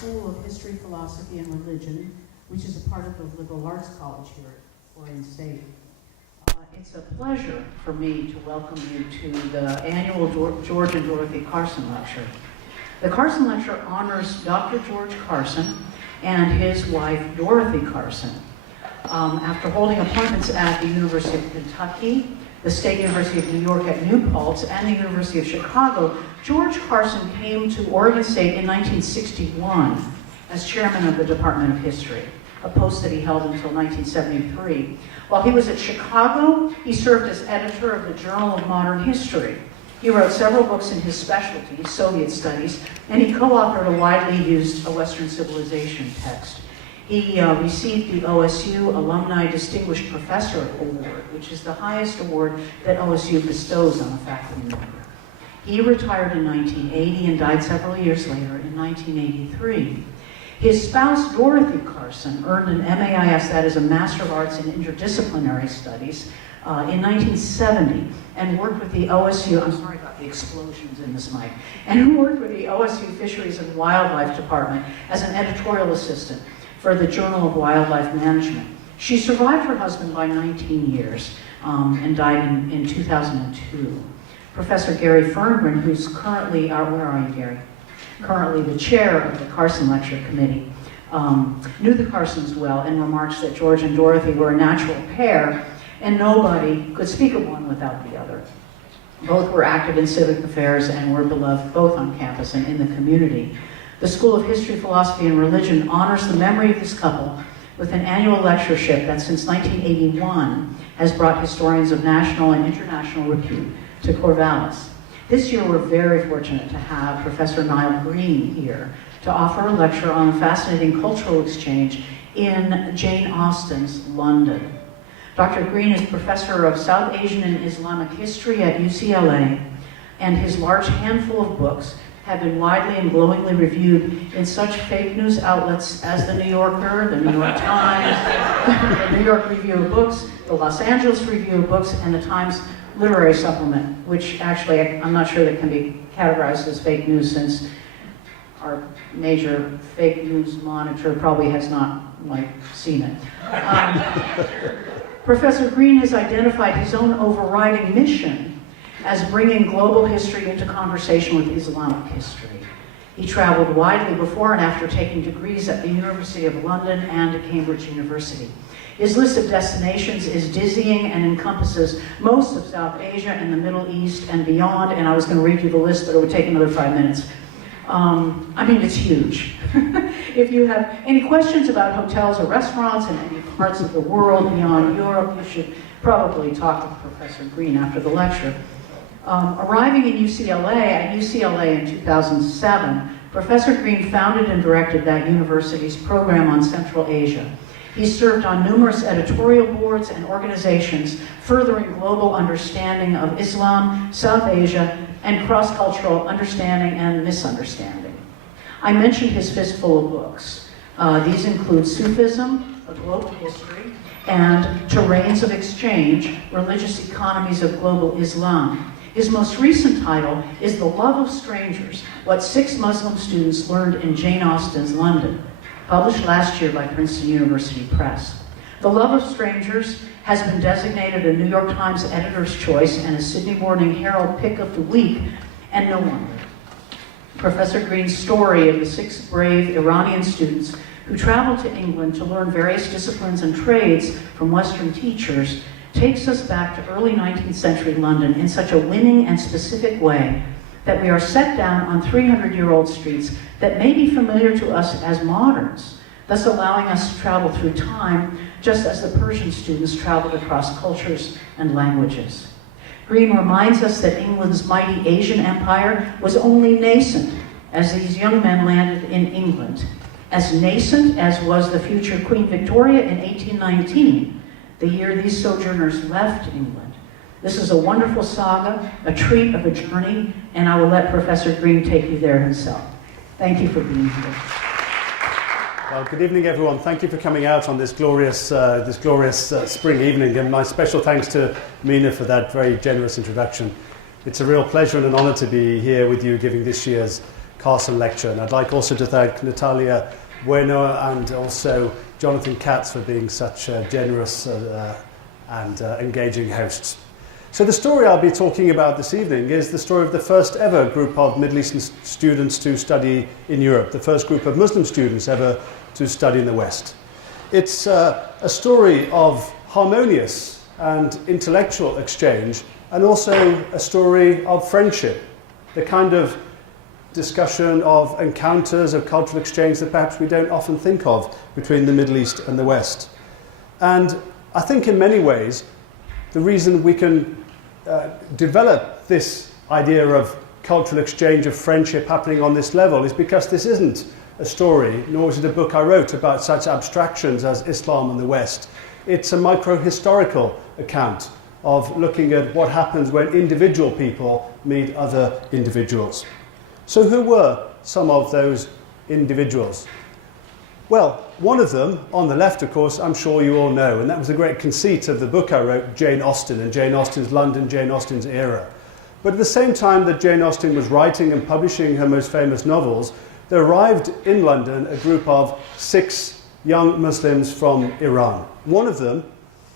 School of History, Philosophy, and Religion, which is a part of the Liberal Arts College here at Florian State. It's a pleasure for me to welcome you to the annual George and Dorothy Carson Lecture. The Carson Lecture honors Dr. George Carson and his wife, Dorothy Carson. After holding appointments at the University of Kentucky, the State University of New York at New Paltz, and the University of Chicago, George Carson came to Oregon State in 1961 as chairman of the Department of History, a post that he held until 1973. While he was at Chicago, he served as editor of the Journal of Modern History. He wrote several books in his specialty, Soviet studies, and he co-authored a widely used Western civilization text. He received the OSU Alumni Distinguished Professor Award, which is the highest award that OSU bestows on a faculty member. He retired in 1980 and died several years later in 1983. His spouse, Dorothy Carson, earned an MAIS, that is a Master of Arts in Interdisciplinary Studies, in 1970, and worked with the OSU, I'm sorry about the explosions in this mic, and worked with the OSU Fisheries and Wildlife Department as an editorial assistant for the Journal of Wildlife Management. She survived her husband by 19 years and died in 2002. Professor Gary Ferngren, who's currently, where are you, Gary? Currently the chair of the Carson Lecture Committee, knew the Carsons well and remarks that George and Dorothy were a natural pair and nobody could speak of one without the other. Both were active in civic affairs and were beloved both on campus and in the community. The School of History, Philosophy, and Religion honors the memory of this couple with an annual lectureship that since 1981 has brought historians of national and international repute to Corvallis. This year we're very fortunate to have Professor Nile Green here to offer a lecture on a fascinating cultural exchange in Jane Austen's London. Dr. Green is professor of South Asian and Islamic history at UCLA, and his large handful of books have been widely and glowingly reviewed in such fake news outlets as the New Yorker, the New York Times, the New York Review of Books, the Los Angeles Review of Books, and the Times Literary Supplement, which actually I'm not sure that can be categorized as fake news since our major fake news monitor probably has not seen it. Professor Green has identified his own overriding mission as bringing global history into conversation with Islamic history. He traveled widely before and after taking degrees at the University of London and at Cambridge University. His list of destinations is dizzying and encompasses most of South Asia and the Middle East and beyond, and I was going to read you the list, but it would take another 5 minutes. I mean, it's huge. If you have any questions about hotels or restaurants in any parts of the world beyond Europe, you should probably talk with Professor Green after the lecture. Arriving at UCLA in 2007, Professor Green founded and directed that university's program on Central Asia. He served on numerous editorial boards and organizations furthering global understanding of Islam, South Asia, and cross-cultural understanding and misunderstanding. I mentioned his fistful of books. These include Sufism, A Global History, and Terrains of Exchange, Religious Economies of Global Islam. His most recent title is The Love of Strangers, What 6 Muslim Students Learned in Jane Austen's London, published last year by Princeton University Press. The Love of Strangers has been designated a New York Times Editor's Choice and a Sydney Morning Herald Pick of the Week, and no wonder. Professor Green's story of the 6 brave Iranian students who traveled to England to learn various disciplines and trades from Western teachers takes us back to early 19th century London in such a winning and specific way that we are set down on 300-year-old streets that may be familiar to us as moderns, thus allowing us to travel through time just as the Persian students traveled across cultures and languages. Green reminds us that England's mighty Asian empire was only nascent as these young men landed in England, as nascent as was the future Queen Victoria in 1819, the year these sojourners left England. This is a wonderful saga, a treat of a journey, and I will let Professor Green take you there himself. Thank you for being here. Well, good evening, everyone. Thank you for coming out on this glorious spring evening, and my special thanks to Mina for that very generous introduction. It's a real pleasure and an honour to be here with you giving this year's Carson lecture. And I'd like also to thank Natalia Bueno and also Jonathan Katz for being such generous and engaging hosts. So the story I'll be talking about this evening is the story of the first ever group of Middle Eastern students to study in Europe, the first group of Muslim students ever to study in the West. It's a story of harmonious and intellectual exchange, and also a story of friendship, the kind of discussion of encounters, of cultural exchange that perhaps we don't often think of between the Middle East and the West. And I think in many ways, the reason we can develop this idea of cultural exchange, of friendship happening on this level is because this isn't a story, nor is it a book I wrote about such abstractions as Islam and the West. It's a micro-historical account of looking at what happens when individual people meet other individuals. So who were some of those individuals? Well, one of them, on the left, of course, I'm sure you all know, and that was the great conceit of the book I wrote, Jane Austen, and Jane Austen's London, Jane Austen's era. But at the same time that Jane Austen was writing and publishing her most famous novels, there arrived in London a group of 6 young Muslims from Iran. One of them,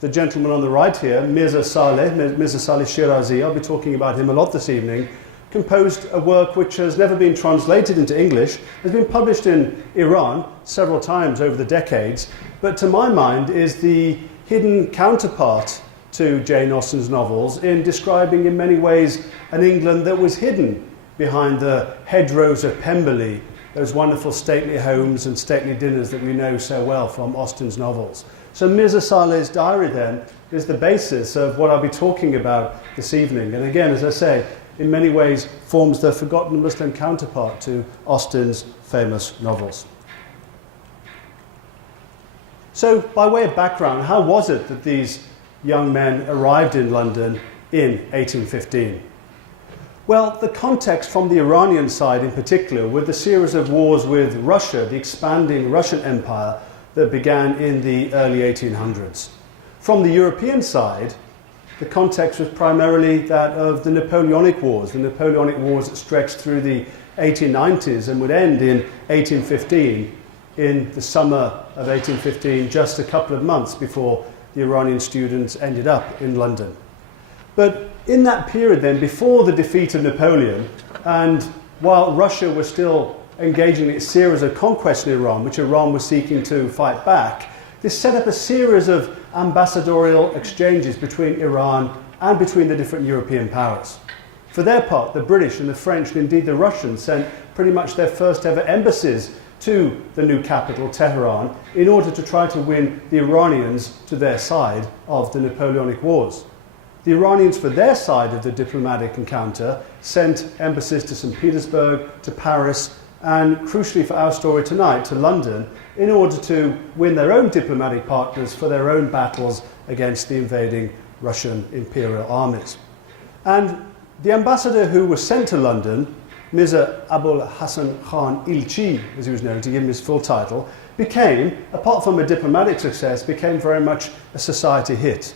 the gentleman on the right here, Mirza Salih Shirazi, I'll be talking about him a lot this evening, composed a work which has never been translated into English, has been published in Iran several times over the decades, but to my mind is the hidden counterpart to Jane Austen's novels in describing in many ways an England that was hidden behind the hedgerows of Pemberley, those wonderful stately homes and stately dinners that we know so well from Austen's novels. So Mirza Salih's diary then is the basis of what I'll be talking about this evening. And again, as I say, in many ways forms the forgotten Muslim counterpart to Austen's famous novels. So, by way of background, how was it that these young men arrived in London in 1815? Well, the context from the Iranian side in particular, with the series of wars with Russia, the expanding Russian Empire that began in the early 1800s. From the European side, the context was primarily that of the Napoleonic Wars that stretched through the 1890s and would end in 1815, in the summer of 1815, just a couple of months before the Iranian students ended up in London. But in that period then, before the defeat of Napoleon, and while Russia was still engaging in its series of conquests in Iran, which Iran was seeking to fight back, this set up a series of ambassadorial exchanges between Iran and between the different European powers. For their part, the British and the French, and indeed the Russians, sent pretty much their first ever embassies to the new capital, Tehran, in order to try to win the Iranians to their side of the Napoleonic Wars. The Iranians, for their side of the diplomatic encounter, sent embassies to St. Petersburg, to Paris, and crucially for our story tonight, to London, in order to win their own diplomatic partners for their own battles against the invading Russian imperial armies. And the ambassador who was sent to London, Mirza Abul Hassan Khan Ilchi, as he was known, to give him his full title, became, apart from a diplomatic success, became very much a society hit.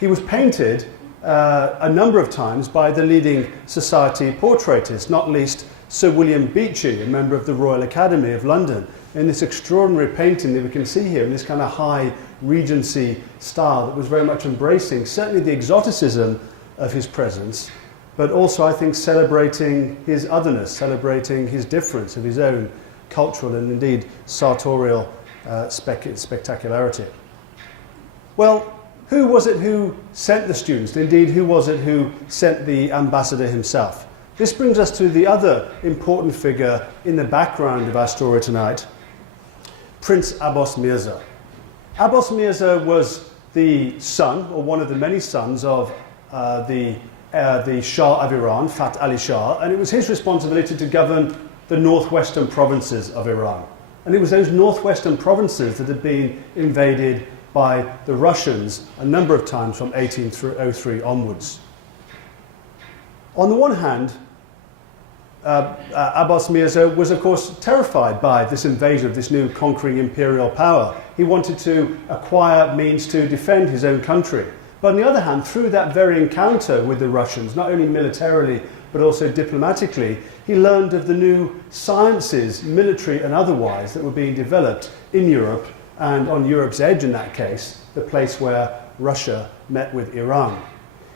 He was painted a number of times by the leading society portraitists, not least Sir William Beechey, a member of the Royal Academy of London, in this extraordinary painting that we can see here in this kind of high Regency style that was very much embracing certainly the exoticism of his presence, but also I think celebrating his otherness, celebrating his difference of his own cultural and indeed sartorial spectacularity. Well, who was it who sent the students? Indeed, who was it who sent the ambassador himself? This brings us to the other important figure in the background of our story tonight, Prince Abbas Mirza. Abbas Mirza was the son, or one of the many sons, of the Shah of Iran, Fath Ali Shah, and it was his responsibility to govern the northwestern provinces of Iran. And it was those northwestern provinces that had been invaded by the Russians a number of times from 1803 onwards. On the one hand, Abbas Mirza was, of course, terrified by this invasion of this new conquering imperial power. He wanted to acquire means to defend his own country. But on the other hand, through that very encounter with the Russians, not only militarily but also diplomatically, he learned of the new sciences, military and otherwise, that were being developed in Europe, and on Europe's edge in that case, the place where Russia met with Iran.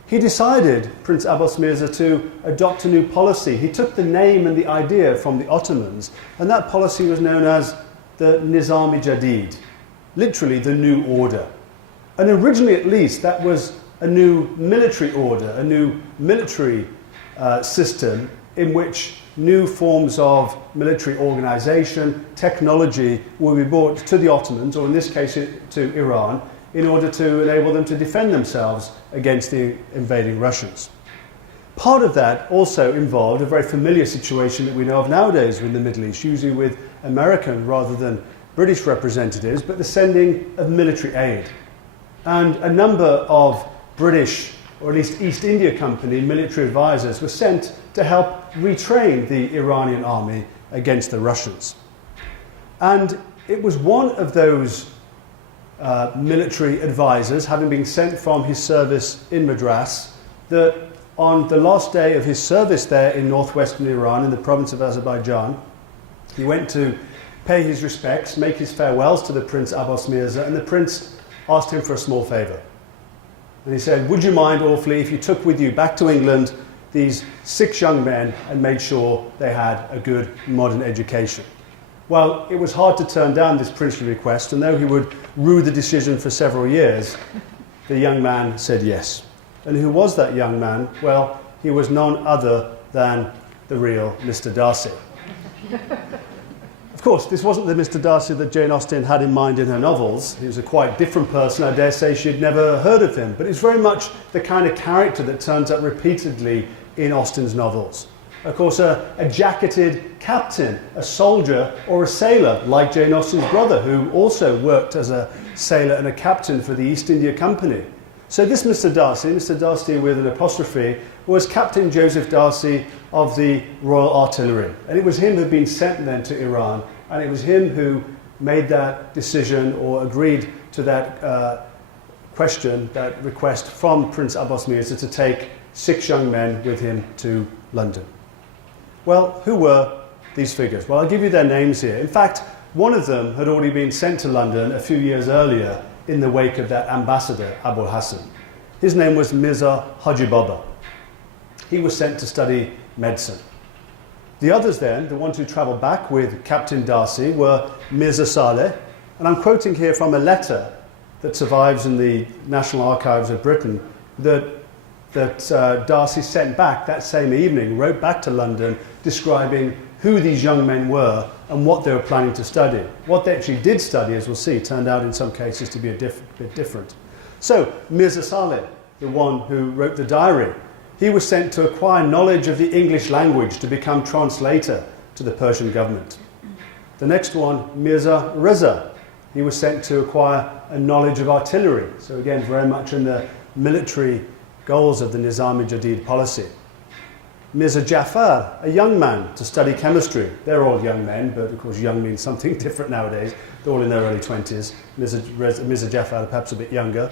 He decided, Prince Abbas Mirza, to adopt a new policy. He took the name and the idea from the Ottomans, and that policy was known as the Nizam-i-Jadid, literally the new order. And originally, at least, that was a new military order, a new military system in which new forms of military organization, technology will be brought to the Ottomans, or in this case to Iran, in order to enable them to defend themselves against the invading Russians. Part of that also involved a very familiar situation that we know of nowadays in the Middle East, usually with American rather than British representatives, but the sending of military aid. And a number of British, or at least East India Company, military advisors were sent to help retrain the Iranian army against the Russians. And it was one of those military advisors, having been sent from his service in Madras, that on the last day of his service there in northwestern Iran, in the province of Azerbaijan, he went to pay his respects, make his farewells to the Prince Abbas Mirza, and the prince asked him for a small favour. And he said, "Would you mind awfully if you took with you back to England these 6 young men and made sure they had a good modern education?" Well, it was hard to turn down this princely request, and though he would rue the decision for several years, the young man said yes. And who was that young man? Well, he was none other than the real Mr. Darcy. Of course, this wasn't the Mr. Darcy that Jane Austen had in mind in her novels. He was a quite different person. I dare say she'd never heard of him. But it's very much the kind of character that turns up repeatedly in Austen's novels. Of course, a jacketed captain, a soldier or a sailor, like Jane Austen's brother, who also worked as a sailor and a captain for the East India Company. So this Mr. Darcy with an apostrophe, was Captain Joseph Darcy of the Royal Artillery. And it was him who had been sent then to Iran, and it was him who made that decision or agreed to that question, that request from Prince Abbas Mirza to take 6 young men with him to London. Well, who were these figures? Well, I'll give you their names here. In fact, one of them had already been sent to London a few years earlier in the wake of that ambassador, Abul Hassan. His name was Mirza Haji Baba. He was sent to study medicine. The others then, the ones who travelled back with Captain Darcy, were Mirza Salih, and I'm quoting here from a letter that survives in the National Archives of Britain that Darcy sent back that same evening, wrote back to London describing who these young men were and what they were planning to study. What they actually did study, as we'll see, turned out in some cases to be a bit different. So, Mirza Salih, the one who wrote the diary, he was sent to acquire knowledge of the English language to become translator to the Persian government. The next one, Mirza Reza, he was sent to acquire a knowledge of artillery. So again, very much in the military goals of the Nizam-i-Jadid policy. Mirza Jafar, a young man, to study chemistry. They're all young men, but of course young means something different nowadays. They're all in their early 20s. Mirza Jafar, perhaps a bit younger.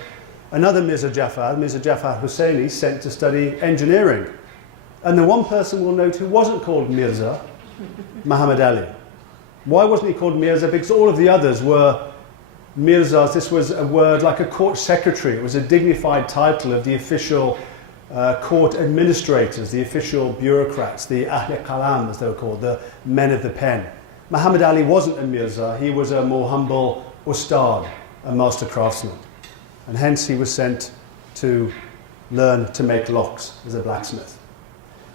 Another Mirza Jafar Husseini, sent to study engineering. And the one person we'll note who wasn't called Mirza, Muhammad Ali. Why wasn't he called Mirza? Because all of the others were Mirzas. This was a word like a court secretary. It was a dignified title of the official court administrators, the official bureaucrats, the Ahl-i Qalam, as they were called, the men of the pen. Muhammad Ali wasn't a Mirza. He was a more humble ustad, a master craftsman. And hence he was sent to learn to make locks as a blacksmith.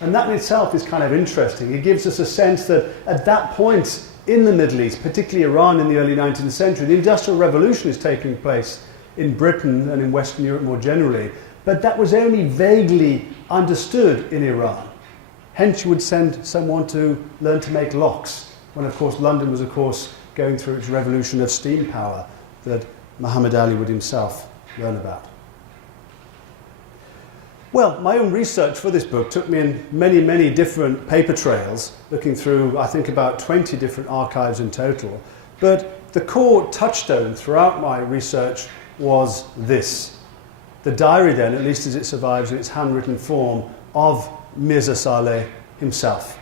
And that in itself is kind of interesting. It gives us a sense that at that point in the Middle East, particularly Iran in the early 19th century, the Industrial Revolution is taking place in Britain and in Western Europe more generally, but that was only vaguely understood in Iran. Hence you would send someone to learn to make locks, when of course London was of course going through its revolution of steam power that Muhammad Ali would himself learn about. Well, my own research for this book took me in many, many different paper trails, looking through, I think, about 20 different archives in total. But the core touchstone throughout my research was this. The diary then, at least as it survives in its handwritten form, of Mirza Salih himself.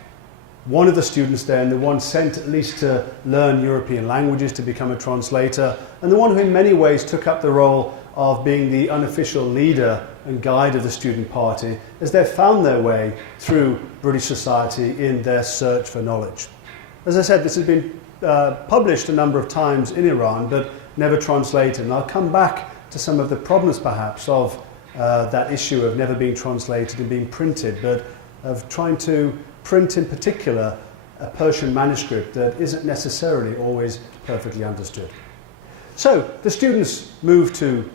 One of the students there, and the one sent at least to learn European languages, to become a translator, and the one who in many ways took up the role of being the unofficial leader and guide of the student party as they found their way through British society in their search for knowledge. As I said, this has been published a number of times in Iran, but never translated. And I'll come back to some of the problems, perhaps, of that issue of never being translated and being printed, but of trying to print in particular a Persian manuscript that isn't necessarily always perfectly understood. So the students move to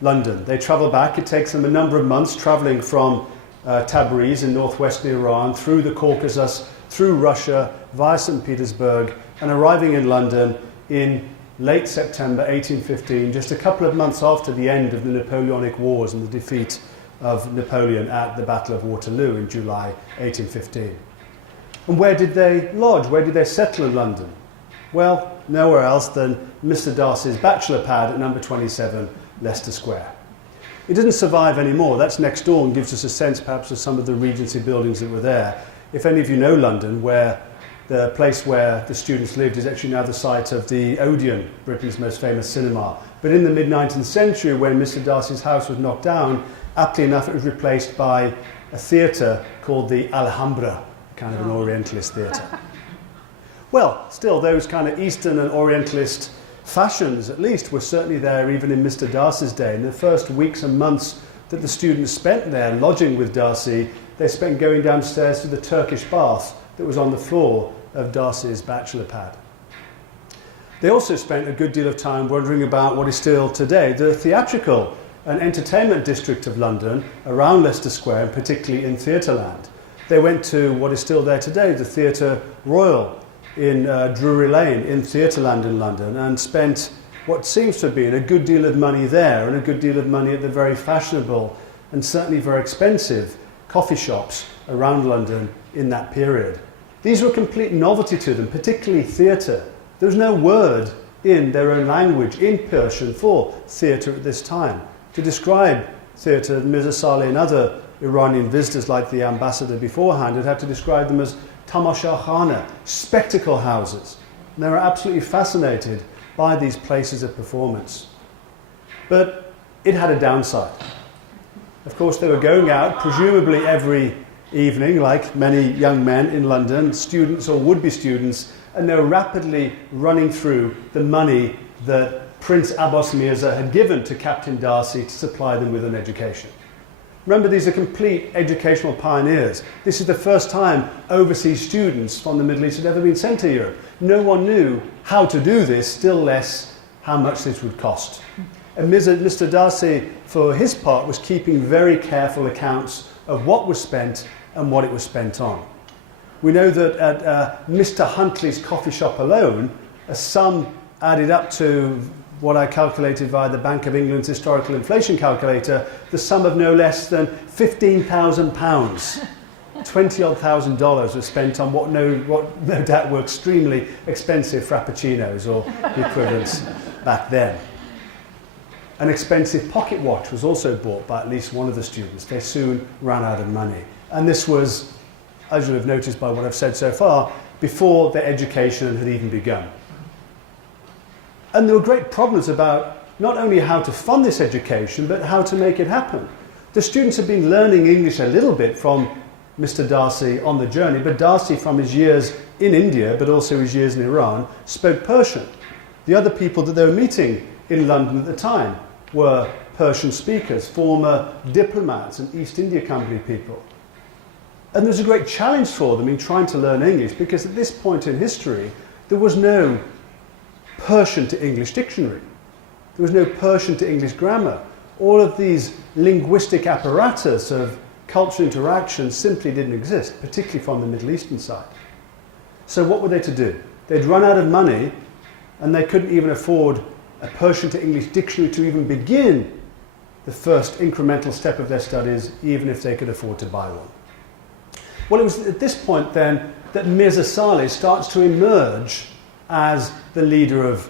London. They travel back. It takes them a number of months traveling from Tabriz in northwestern Iran, through the Caucasus, through Russia, via St. Petersburg, and arriving in London in late September 1815, just a couple of months after the end of the Napoleonic Wars and the defeat of Napoleon at the Battle of Waterloo in July 1815. And where did they lodge? Where did they settle in London? Well, nowhere else than Mr. Darcy's bachelor pad at number 27, Leicester Square. It didn't survive anymore. That's next door and gives us a sense perhaps of some of the Regency buildings that were there. If any of you know London, where the place where the students lived is actually now the site of the Odeon, Britain's most famous cinema. But in the mid-19th century, when Mr. Darcy's house was knocked down, aptly enough it was replaced by a theatre called the Alhambra, kind of an Orientalist theatre. Well, still, those kind of Eastern and Orientalist fashions, at least, were certainly there even in Mr. Darcy's day. In the first weeks and months that the students spent there lodging with Darcy, they spent going downstairs to the Turkish bath that was on the floor of Darcy's bachelor pad. They also spent a good deal of time wandering about what is still today the Theatrical, an entertainment district of London around Leicester Square, and particularly in Theatreland. They went to what is still there today, the Theatre Royal in Drury Lane in Theatreland in London, and spent what seems to have been a good deal of money there and a good deal of money at the very fashionable and certainly very expensive coffee shops around London in that period. These were a complete novelty to them, particularly theatre. There was no word in their own language, in Persian, for theatre at this time. To describe theatre, Mirza Salih and other Iranian visitors like the ambassador beforehand had had to describe them as tamashakhana, spectacle houses. And they were absolutely fascinated by these places of performance. But it had a downside. Of course, they were going out, presumably every evening, like many young men in London, students or would-be students, and they were rapidly running through the money that Prince Abbas Mirza had given to Captain Darcy to supply them with an education. Remember, these are complete educational pioneers. This is the first time overseas students from the Middle East had ever been sent to Europe. No one knew how to do this, still less how much this would cost. And Mr. Darcy, for his part, was keeping very careful accounts of what was spent and what it was spent on. We know that at Mr. Huntley's coffee shop alone, a sum added up to what I calculated via the Bank of England's historical inflation calculator, the sum of no less than £15,000. $20,000 was spent on what no doubt were extremely expensive frappuccinos or the equivalents back then. An expensive pocket watch was also bought by at least one of the students. They soon ran out of money. And this was, as you'll have noticed by what I've said so far, before their education had even begun. And there were great problems about not only how to fund this education, but how to make it happen. The students had been learning English a little bit from Mr. Darcy on the journey, but Darcy, from his years in India, but also his years in Iran, spoke Persian. The other people that they were meeting in London at the time were Persian speakers, former diplomats and East India Company people. And there was a great challenge for them in trying to learn English, because at this point in history, there was no Persian to English dictionary. There was no Persian to English grammar. All of these linguistic apparatus of cultural interaction simply didn't exist, particularly from the Middle Eastern side. So what were they to do? They'd run out of money, and they couldn't even afford a Persian to English dictionary to even begin the first incremental step of their studies, even if they could afford to buy one. Well, it was at this point then that Mirza Salih starts to emerge as the leader of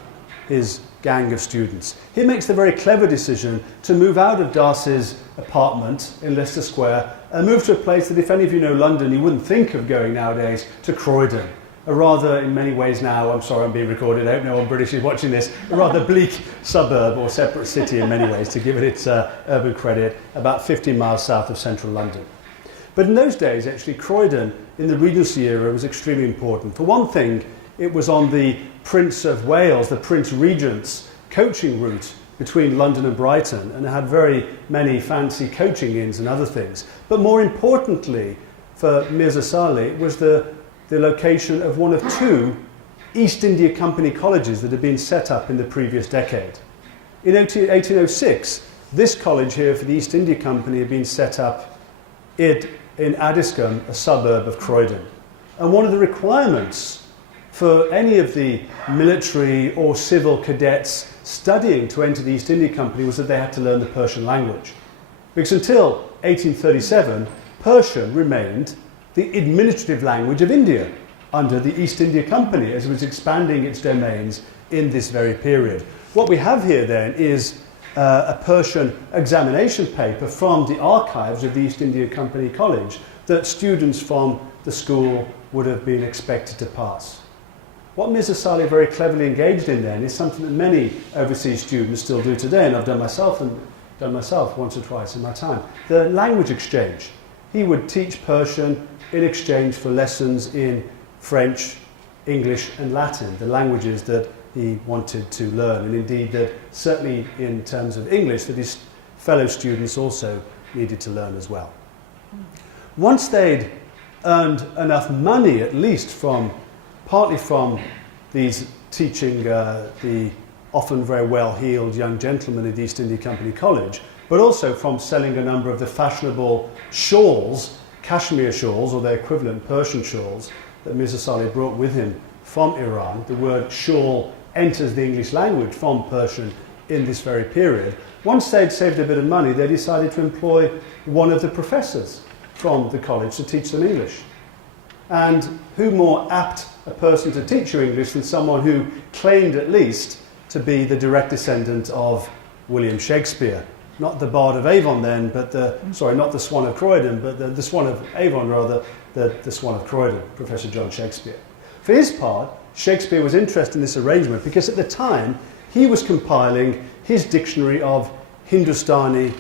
his gang of students. He makes the very clever decision to move out of Darcy's apartment in Leicester Square moved to a place that, if any of you know London, you wouldn't think of going nowadays, to Croydon. A rather, in many ways now, I'm sorry I'm being recorded, I hope no one British is watching this, a rather bleak suburb or separate city in many ways, to give it its urban credit, about 15 miles south of central London. But in those days, actually, Croydon, in the Regency era, was extremely important. For one thing, it was on the Prince of Wales, the Prince Regent's coaching route between London and Brighton, and it had very many fancy coaching inns and other things. But more importantly, for Mirza Salih, it was the location of one of two East India Company colleges that had been set up in the previous decade. In 1806, this college here for the East India Company had been set up in Addiscombe, a suburb of Croydon. And one of the requirements for any of the military or civil cadets studying to enter the East India Company was that they had to learn the Persian language. Because until 1837, Persian remained the administrative language of India under the East India Company as it was expanding its domains in this very period. What we have here then is a Persian examination paper from the archives of the East India Company College that students from the school would have been expected to pass. What Mirza Salih very cleverly engaged in then is something that many overseas students still do today, and I've done myself once or twice in my time, the language exchange. He would teach Persian in exchange for lessons in French, English and Latin, the languages that he wanted to learn, and indeed that certainly in terms of English that his fellow students also needed to learn as well. Once they'd earned enough money, at least partly from these teaching the often very well-heeled young gentlemen at the East India Company College, but also from selling a number of the fashionable shawls, cashmere shawls, or their equivalent Persian shawls, that Mirza Salih brought with him from Iran. The word shawl enters the English language from Persian in this very period. Once they'd saved a bit of money, they decided to employ one of the professors from the college to teach them English. And who more apt a person to teach you English than someone who claimed at least to be the direct descendant of William Shakespeare. Not the Bard of Avon then, but not the Swan of Croydon, but the Swan of Avon rather, the Swan of Croydon, Professor John Shakespeare. For his part, Shakespeare was interested in this arrangement because at the time he was compiling his dictionary of Hindustani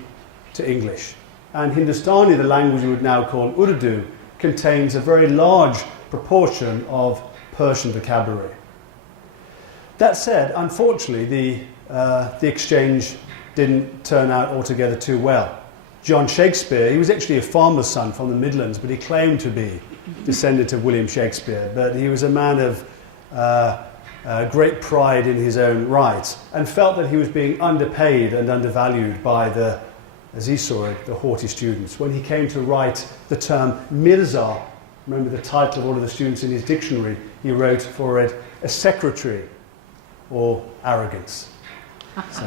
to English. And Hindustani, the language we would now call Urdu, contains a very large proportion of Persian vocabulary. That said, unfortunately, the exchange didn't turn out altogether too well. John Shakespeare, he was actually a farmer's son from the Midlands, but he claimed to be descendant of William Shakespeare. But he was a man of great pride in his own right and felt that he was being underpaid and undervalued by as he saw it, the haughty students. When he came to write the term Mirza, remember the title of one of the students in his dictionary, he wrote for it a secretary or arrogance. So,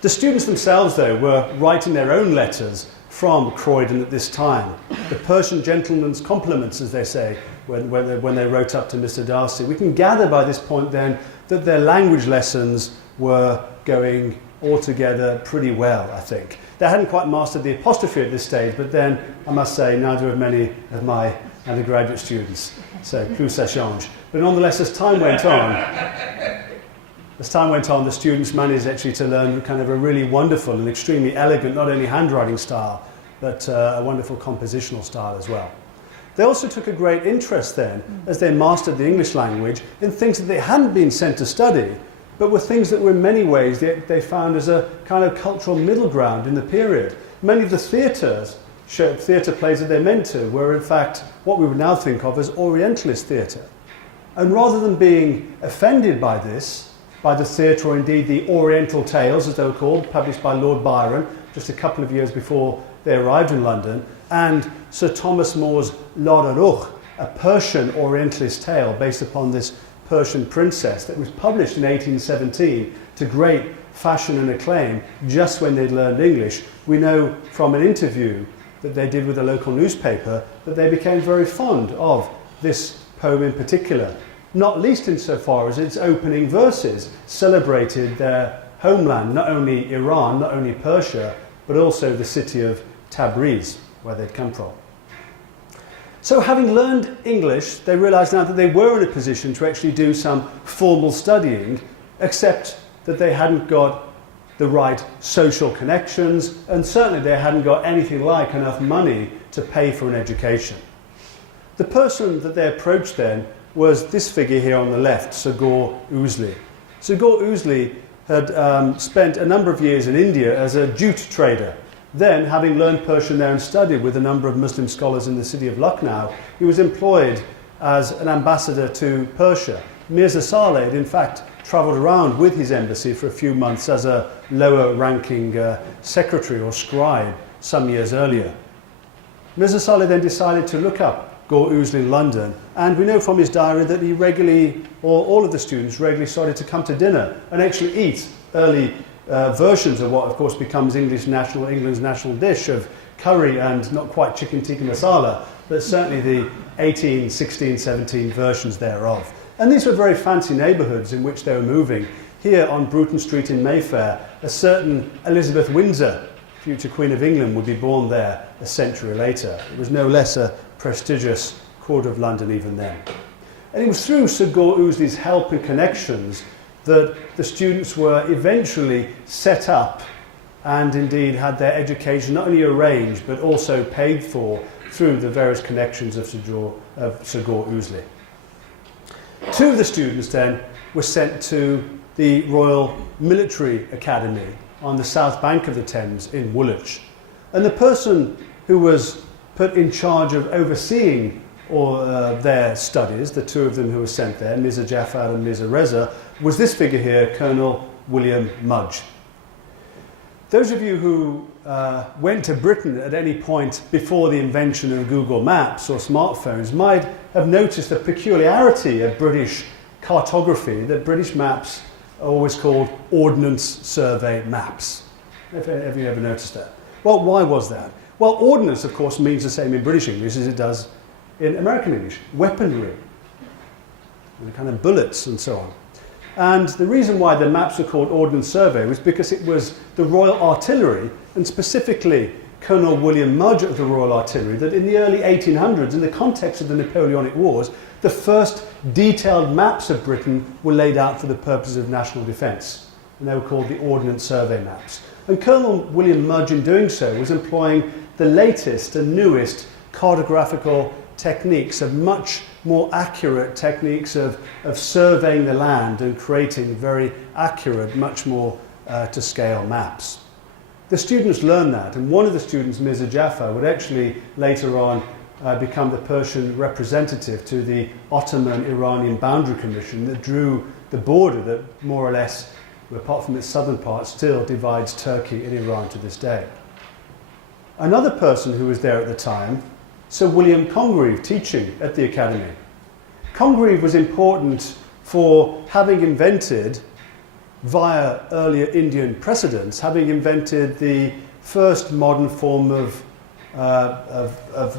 the students themselves, though, were writing their own letters from Croydon at this time. The Persian gentleman's compliments, as they say, when they wrote up to Mr. Darcy. We can gather by this point then that their language lessons were going altogether pretty well, I think. They hadn't quite mastered the apostrophe at this stage, but then, I must say, neither have many of my undergraduate students. So, plus ça change. But nonetheless, as time went on, the students managed actually to learn kind of a really wonderful and extremely elegant, not only handwriting style, but a wonderful compositional style as well. They also took a great interest then, as they mastered the English language, in things that they hadn't been sent to study, but were things that were in many ways they found as a kind of cultural middle ground in the period. Many of the theatre plays that they meant to were in fact what we would now think of as Orientalist theatre. And rather than being offended by this, by the theatre, or indeed the Oriental Tales, as they were called, published by Lord Byron just a couple of years before they arrived in London, and Sir Thomas More's Lar Aruch, a Persian Orientalist tale based upon this Persian princess that was published in 1817 to great fashion and acclaim just when they'd learned English. We know from an interview that they did with a local newspaper that they became very fond of this poem in particular, not least insofar as its opening verses celebrated their homeland, not only Iran, not only Persia, but also the city of Tabriz, where they'd come from. So having learned English, they realised now that they were in a position to actually do some formal studying, except that they hadn't got the right social connections, and certainly they hadn't got anything like enough money to pay for an education. The person that they approached then was this figure here on the left, Sir Gore Ouseley. Sir Gore Ouseley had spent a number of years in India as a jute trader. Then, having learned Persian there and studied with a number of Muslim scholars in the city of Lucknow, he was employed as an ambassador to Persia. Mirza Salih had in fact travelled around with his embassy for a few months as a lower-ranking secretary or scribe some years earlier. Mirza Salih then decided to look up Gore Ouseley in London, and we know from his diary that he regularly, or all of the students regularly started to come to dinner and actually eat early versions of what of course becomes England's national dish of curry and not quite chicken tikka masala, but certainly the 18, 16, 17 versions thereof. And these were very fancy neighbourhoods in which they were moving. Here on Bruton Street in Mayfair, a certain Elizabeth Windsor, future Queen of England, would be born there a century later. It was no less a prestigious quarter of London even then. And it was through Sir Gore Ouseley's help and connections that the students were eventually set up and indeed had their education not only arranged but also paid for through the various connections of Sir Gore Ouseley. Two of the students then were sent to the Royal Military Academy on the south bank of the Thames in Woolwich. And the person who was put in charge of overseeing their studies, the two of them who were sent there, Mirza Jafar and Mirza Reza, was this figure here, Colonel William Mudge. Those of you who went to Britain at any point before the invention of Google Maps or smartphones might have noticed a peculiarity of British cartography, that British maps are always called Ordnance Survey maps. Have you ever noticed that? Well, why was that? Well, ordnance, of course, means the same in British English as it does in American English. Weaponry, and kind of bullets and so on. And the reason why the maps were called Ordnance Survey was because it was the Royal Artillery, and specifically Colonel William Mudge of the Royal Artillery, that in the early 1800s, in the context of the Napoleonic Wars, the first detailed maps of Britain were laid out for the purposes of national defence. And they were called the Ordnance Survey maps. And Colonel William Mudge, in doing so, was employing the latest and newest cartographical techniques, of much more accurate techniques of surveying the land and creating very accurate, much more to scale maps. The students learned that, and one of the students, Mirza Jafar, would actually later on become the Persian representative to the Ottoman-Iranian Boundary Commission that drew the border that more or less, apart from its southern part, still divides Turkey and Iran to this day. Another person who was there at the time, Sir William Congreve, teaching at the Academy. Congreve was important for having invented, via earlier Indian precedents, having invented the first modern form of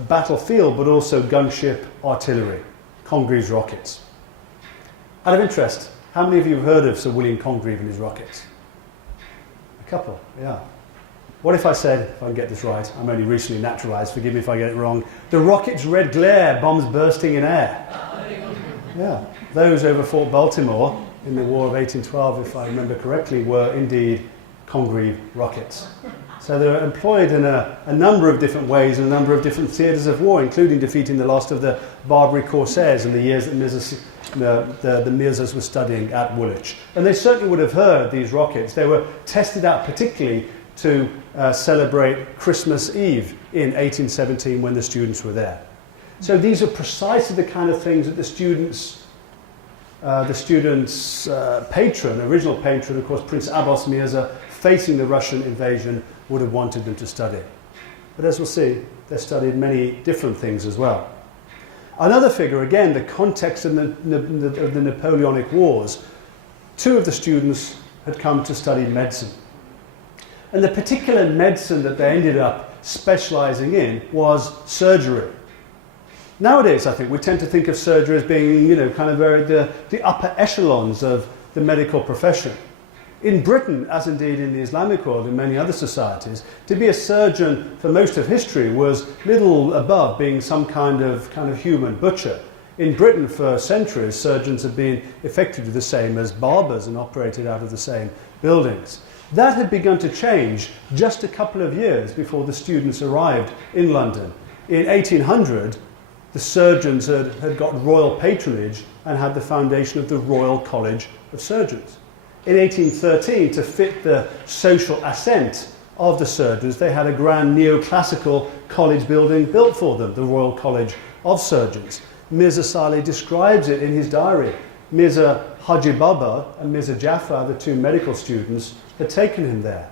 battlefield, but also gunship artillery, Congreve's rockets. Out of interest, how many of you have heard of Sir William Congreve and his rockets? A couple, yeah. What if I said, if I can get this right, I'm only recently naturalised, forgive me if I get it wrong, the rocket's red glare, bombs bursting in air. Yeah, those over Fort Baltimore in the War of 1812, if I remember correctly, were indeed Congreve rockets. So they were employed in a number of different ways in a number of different theatres of war, including defeating the last of the Barbary Corsairs in the years that the Mirzas were studying at Woolwich. And they certainly would have heard these rockets. They were tested out particularly to celebrate Christmas Eve in 1817 when the students were there. So these are precisely the kind of things that the students' patron, original patron, of course, Prince Abbas Mirza, facing the Russian invasion, would have wanted them to study. But as we'll see, they studied many different things as well. Another figure, again, the context of the Napoleonic Wars, two of the students had come to study medicine. And the particular medicine that they ended up specialising in was surgery. Nowadays, I think, we tend to think of surgery as being, kind of the upper echelons of the medical profession. In Britain, as indeed in the Islamic world and many other societies, to be a surgeon for most of history was little above being some kind of human butcher. In Britain for centuries, surgeons have been effectively the same as barbers and operated out of the same buildings. That had begun to change just a couple of years before the students arrived in London. In 1800, the surgeons had got royal patronage and had the foundation of the Royal College of Surgeons. In 1813, to fit the social ascent of the surgeons, they had a grand neoclassical college building built for them, the Royal College of Surgeons. Mirza Salih describes it in his diary. Mirza Haji Baba and Mirza Jafar, the two medical students, had taken him there.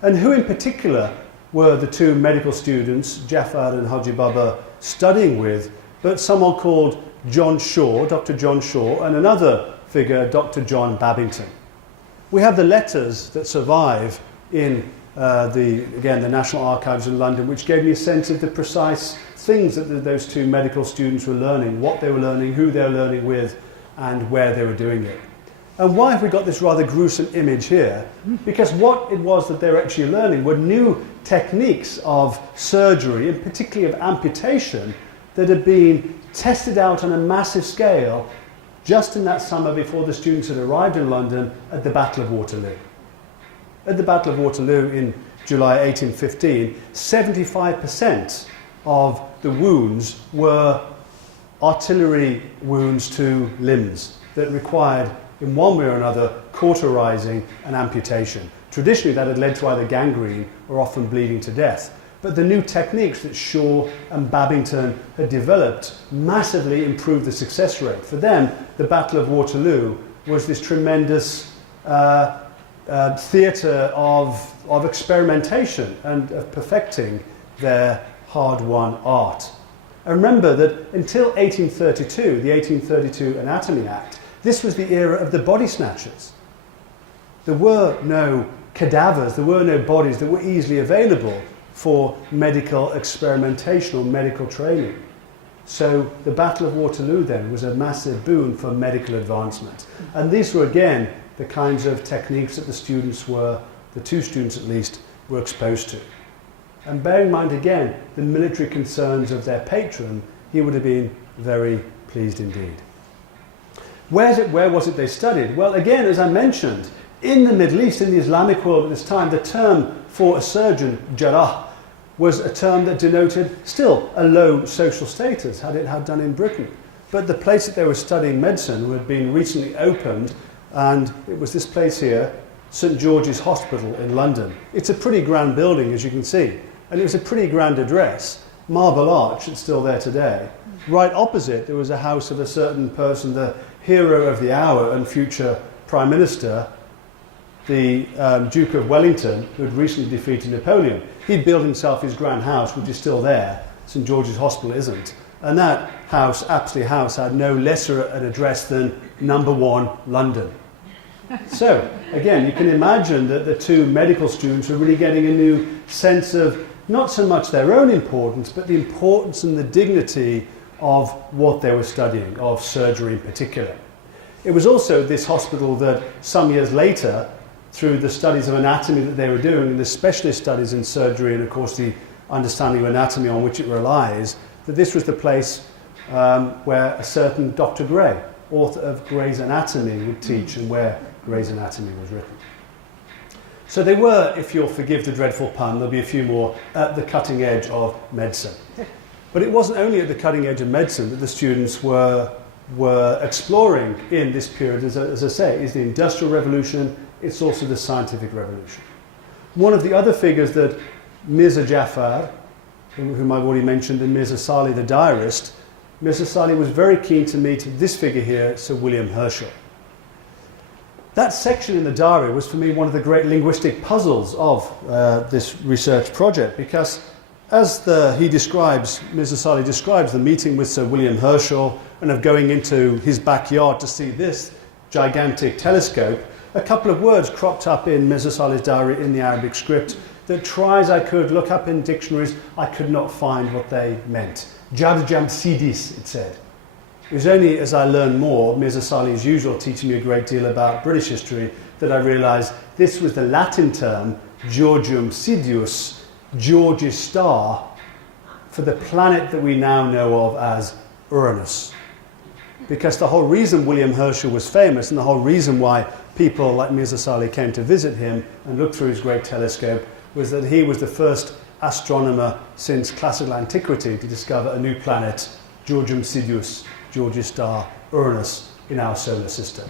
And who in particular were the two medical students, Jafar and Haji Baba, studying with, but someone called John Shaw, Dr. John Shaw, and another figure, Dr. John Babington. We have the letters that survive in the National Archives in London, which gave me a sense of the precise things that those two medical students were learning, what they were learning, who they were learning with, and where they were doing it. And why have we got this rather gruesome image here? Because what it was that they were actually learning were new techniques of surgery, and particularly of amputation, that had been tested out on a massive scale just in that summer before the students had arrived in London at the Battle of Waterloo. At the Battle of Waterloo in July 1815, 75% of the wounds were artillery wounds to limbs that required, in one way or another, cauterizing and amputation. Traditionally, that had led to either gangrene or often bleeding to death. But the new techniques that Shaw and Babington had developed massively improved the success rate. For them, the Battle of Waterloo was this tremendous theatre of experimentation and of perfecting their hard-won art. And remember that until 1832, the 1832 Anatomy Act, this was the era of the body snatchers. There were no cadavers, there were no bodies that were easily available for medical experimentation or medical training. So the Battle of Waterloo then was a massive boon for medical advancement. And these were again the kinds of techniques that the two students at least, were exposed to. And bear in mind again the military concerns of their patron, he would have been very pleased indeed. Where was it they studied? Well, again, as I mentioned, in the Middle East, in the Islamic world at this time, the term for a surgeon, jarrah, was a term that denoted still a low social status, had it had done in Britain. But the place that they were studying medicine had been recently opened, and it was this place here, St George's Hospital in London. It's a pretty grand building, as you can see, and it was a pretty grand address. Marble Arch, it's still there today. Right opposite, there was a house of a certain person, the hero of the hour and future Prime Minister, the Duke of Wellington, who had recently defeated Napoleon. He'd built himself his grand house, which is still there. St George's Hospital isn't. And that house, Apsley House, had no lesser an address than number 1, London. So, again, you can imagine that the two medical students were really getting a new sense of not so much their own importance, but the importance and the dignity of what they were studying, of surgery in particular. It was also this hospital that some years later, through the studies of anatomy that they were doing, and the specialist studies in surgery, and of course the understanding of anatomy on which it relies, that this was the place where a certain Dr. Gray, author of Gray's Anatomy, would teach, and where Gray's Anatomy was written. So they were, if you'll forgive the dreadful pun, there'll be a few more, at the cutting edge of medicine. But it wasn't only at the cutting edge of medicine that the students were exploring in this period, as I say, is the Industrial Revolution, it's also the Scientific Revolution. One of the other figures that Mirza Jafar, whom I've already mentioned, and Mirza Salih the Diarist, Mirza Salih was very keen to meet this figure here, Sir William Herschel. That section in the diary was for me one of the great linguistic puzzles of this research project, because as Mirza Salih describes the meeting with Sir William Herschel and of going into his backyard to see this gigantic telescope, a couple of words cropped up in Mirza Salih's diary in the Arabic script that, try as I could look up in dictionaries, I could not find what they meant. Jarjam Sidis, it said. It was only as I learned more, Mirza Salih as usual teaching me a great deal about British history, that I realised this was the Latin term Georgium Sidious, George's star, for the planet that we now know of as Uranus. Because the whole reason William Herschel was famous, and the whole reason why people like Mirza Salih came to visit him and look through his great telescope, was that he was the first astronomer since classical antiquity to discover a new planet, Georgium Sidious, George's star, Uranus, in our solar system.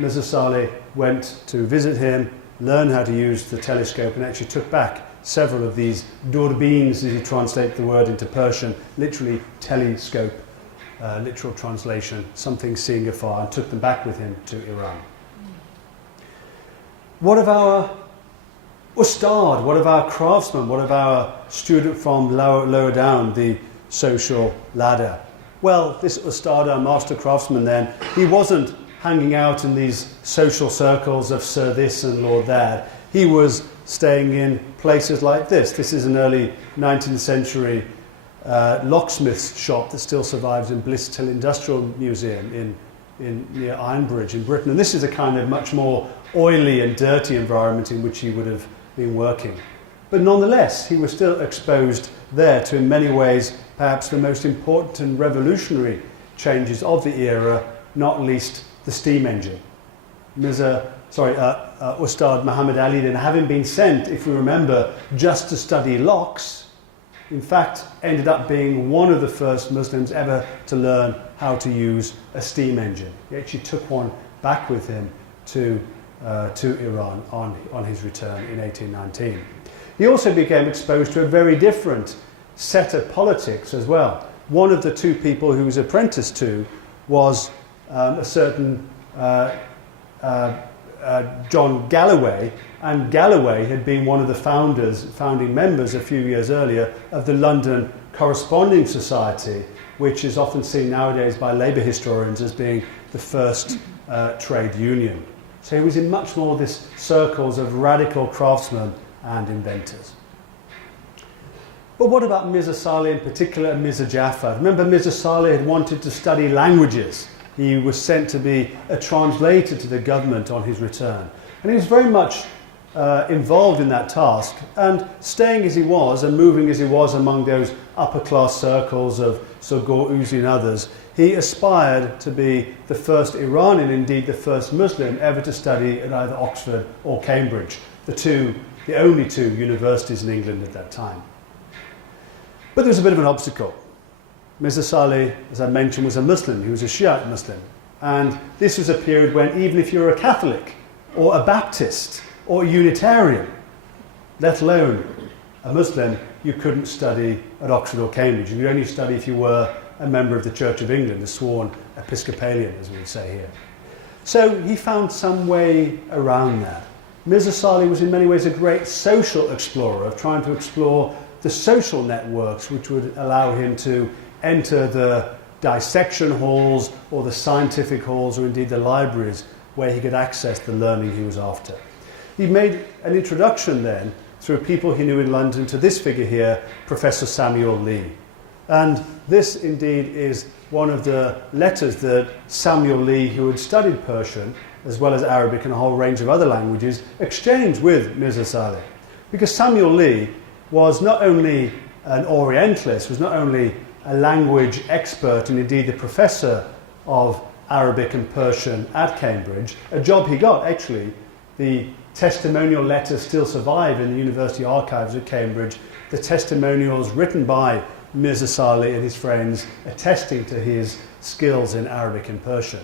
Mirza Salih went to visit him, learned how to use the telescope, and actually took back several of these durbins, as you translate the word into Persian, literally telescope, literal translation, something seeing afar, and took them back with him to Iran. What of our ustad? What of our craftsman? What of our student from lower down the social ladder? Well, this ustad, our master craftsman then, he wasn't hanging out in these social circles of Sir this and Lord that. He was staying in places like this. This is an early 19th century locksmith's shop that still survives in Bliss Till Industrial Museum near Ironbridge in Britain. And this is a kind of much more oily and dirty environment in which he would have been working. But nonetheless, he was still exposed there to, in many ways, perhaps the most important and revolutionary changes of the era, not least the steam engine. Ustad Muhammad Ali, then, having been sent, if we remember, just to study locks, in fact, ended up being one of the first Muslims ever to learn how to use a steam engine. He actually took one back with him to Iran on his return in 1819. He also became exposed to a very different set of politics as well. One of the two people who was apprenticed to was a certain John Galloway, and Galloway had been one of the founding members a few years earlier of the London Corresponding Society, which is often seen nowadays by labour historians as being the first trade union. So he was in much more this circles of radical craftsmen and inventors. But what about Mirza Salih in particular, and Mirza Jafar? Remember, Mirza Salih had wanted to study languages. He was sent to be a translator to the government on his return. And he was very much involved in that task, and staying as he was and moving as he was among those upper class circles of Sir Gore, Ouseley and others, he aspired to be the first Iranian, indeed the first Muslim, ever to study at either Oxford or Cambridge, the only two universities in England at that time. But there was a bit of an obstacle. Mirza Salih, as I mentioned, was a Muslim. He was a Shiite Muslim. And this was a period when even if you were a Catholic or a Baptist or a Unitarian, let alone a Muslim, you couldn't study at Oxford or Cambridge. You could only study if you were a member of the Church of England, a sworn Episcopalian, as we would say here. So he found some way around that. Mirza Salih was in many ways a great social explorer, of trying to explore the social networks which would allow him to enter the dissection halls or the scientific halls or indeed the libraries where he could access the learning he was after. He made an introduction then through people he knew in London to this figure here, Professor Samuel Lee. And this indeed is one of the letters that Samuel Lee, who had studied Persian as well as Arabic and a whole range of other languages, exchanged with Mirza Salih. Because Samuel Lee was not only an Orientalist, was not only a language expert and indeed the professor of Arabic and Persian at Cambridge, a job he got actually. The testimonial letters still survive in the university archives at Cambridge, the testimonials written by Mirza Salih and his friends attesting to his skills in Arabic and Persian.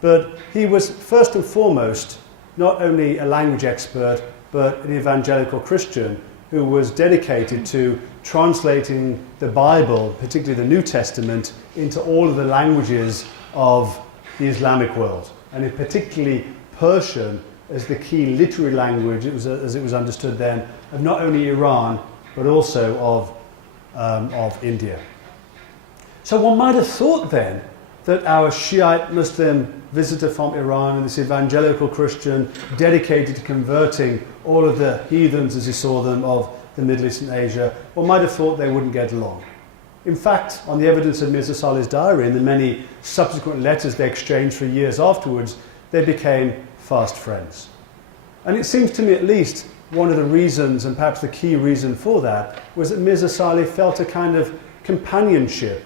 But he was first and foremost not only a language expert, but an evangelical Christian who was dedicated to translating the Bible, particularly the New Testament, into all of the languages of the Islamic world, and in particularly Persian as the key literary language, as it was understood then, of not only Iran, but also of India. So one might have thought then that our Shiite Muslim visitor from Iran and this evangelical Christian dedicated to converting all of the heathens, as he saw them, of the Middle East and Asia, one might have thought they wouldn't get along. In fact, on the evidence of Mirza Salih's diary and the many subsequent letters they exchanged for years afterwards, they became fast friends. And it seems to me at least one of the reasons, and perhaps the key reason for that, was that Mirza Salih felt a kind of companionship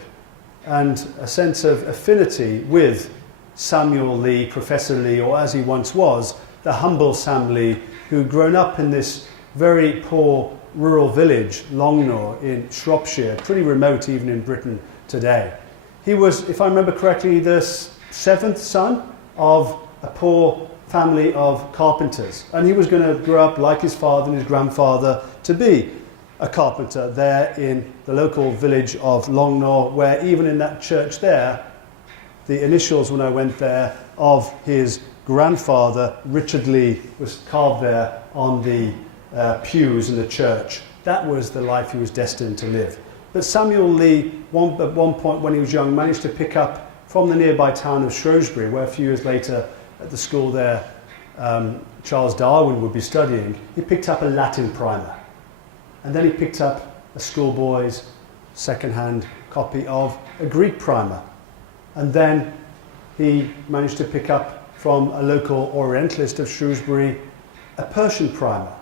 and a sense of affinity with Samuel Lee, Professor Lee, or as he once was, the humble Sam Lee, who'd grown up in this very poor rural village, Longnaw, in Shropshire, pretty remote even in Britain today. He was, if I remember correctly, the seventh son of a poor family of carpenters. And he was going to grow up like his father and his grandfather to be a carpenter there in the local village of Longnaw, where even in that church there, the initials when I went there of his grandfather, Richard Lee, was carved there on the pews in the church. That was the life he was destined to live. But Samuel Lee, at one point when he was young, managed to pick up from the nearby town of Shrewsbury, where a few years later at the school there, Charles Darwin would be studying. He picked up a Latin primer. And then he picked up a schoolboy's second-hand copy of a Greek primer. And then he managed to pick up from a local Orientalist of Shrewsbury a Persian primer.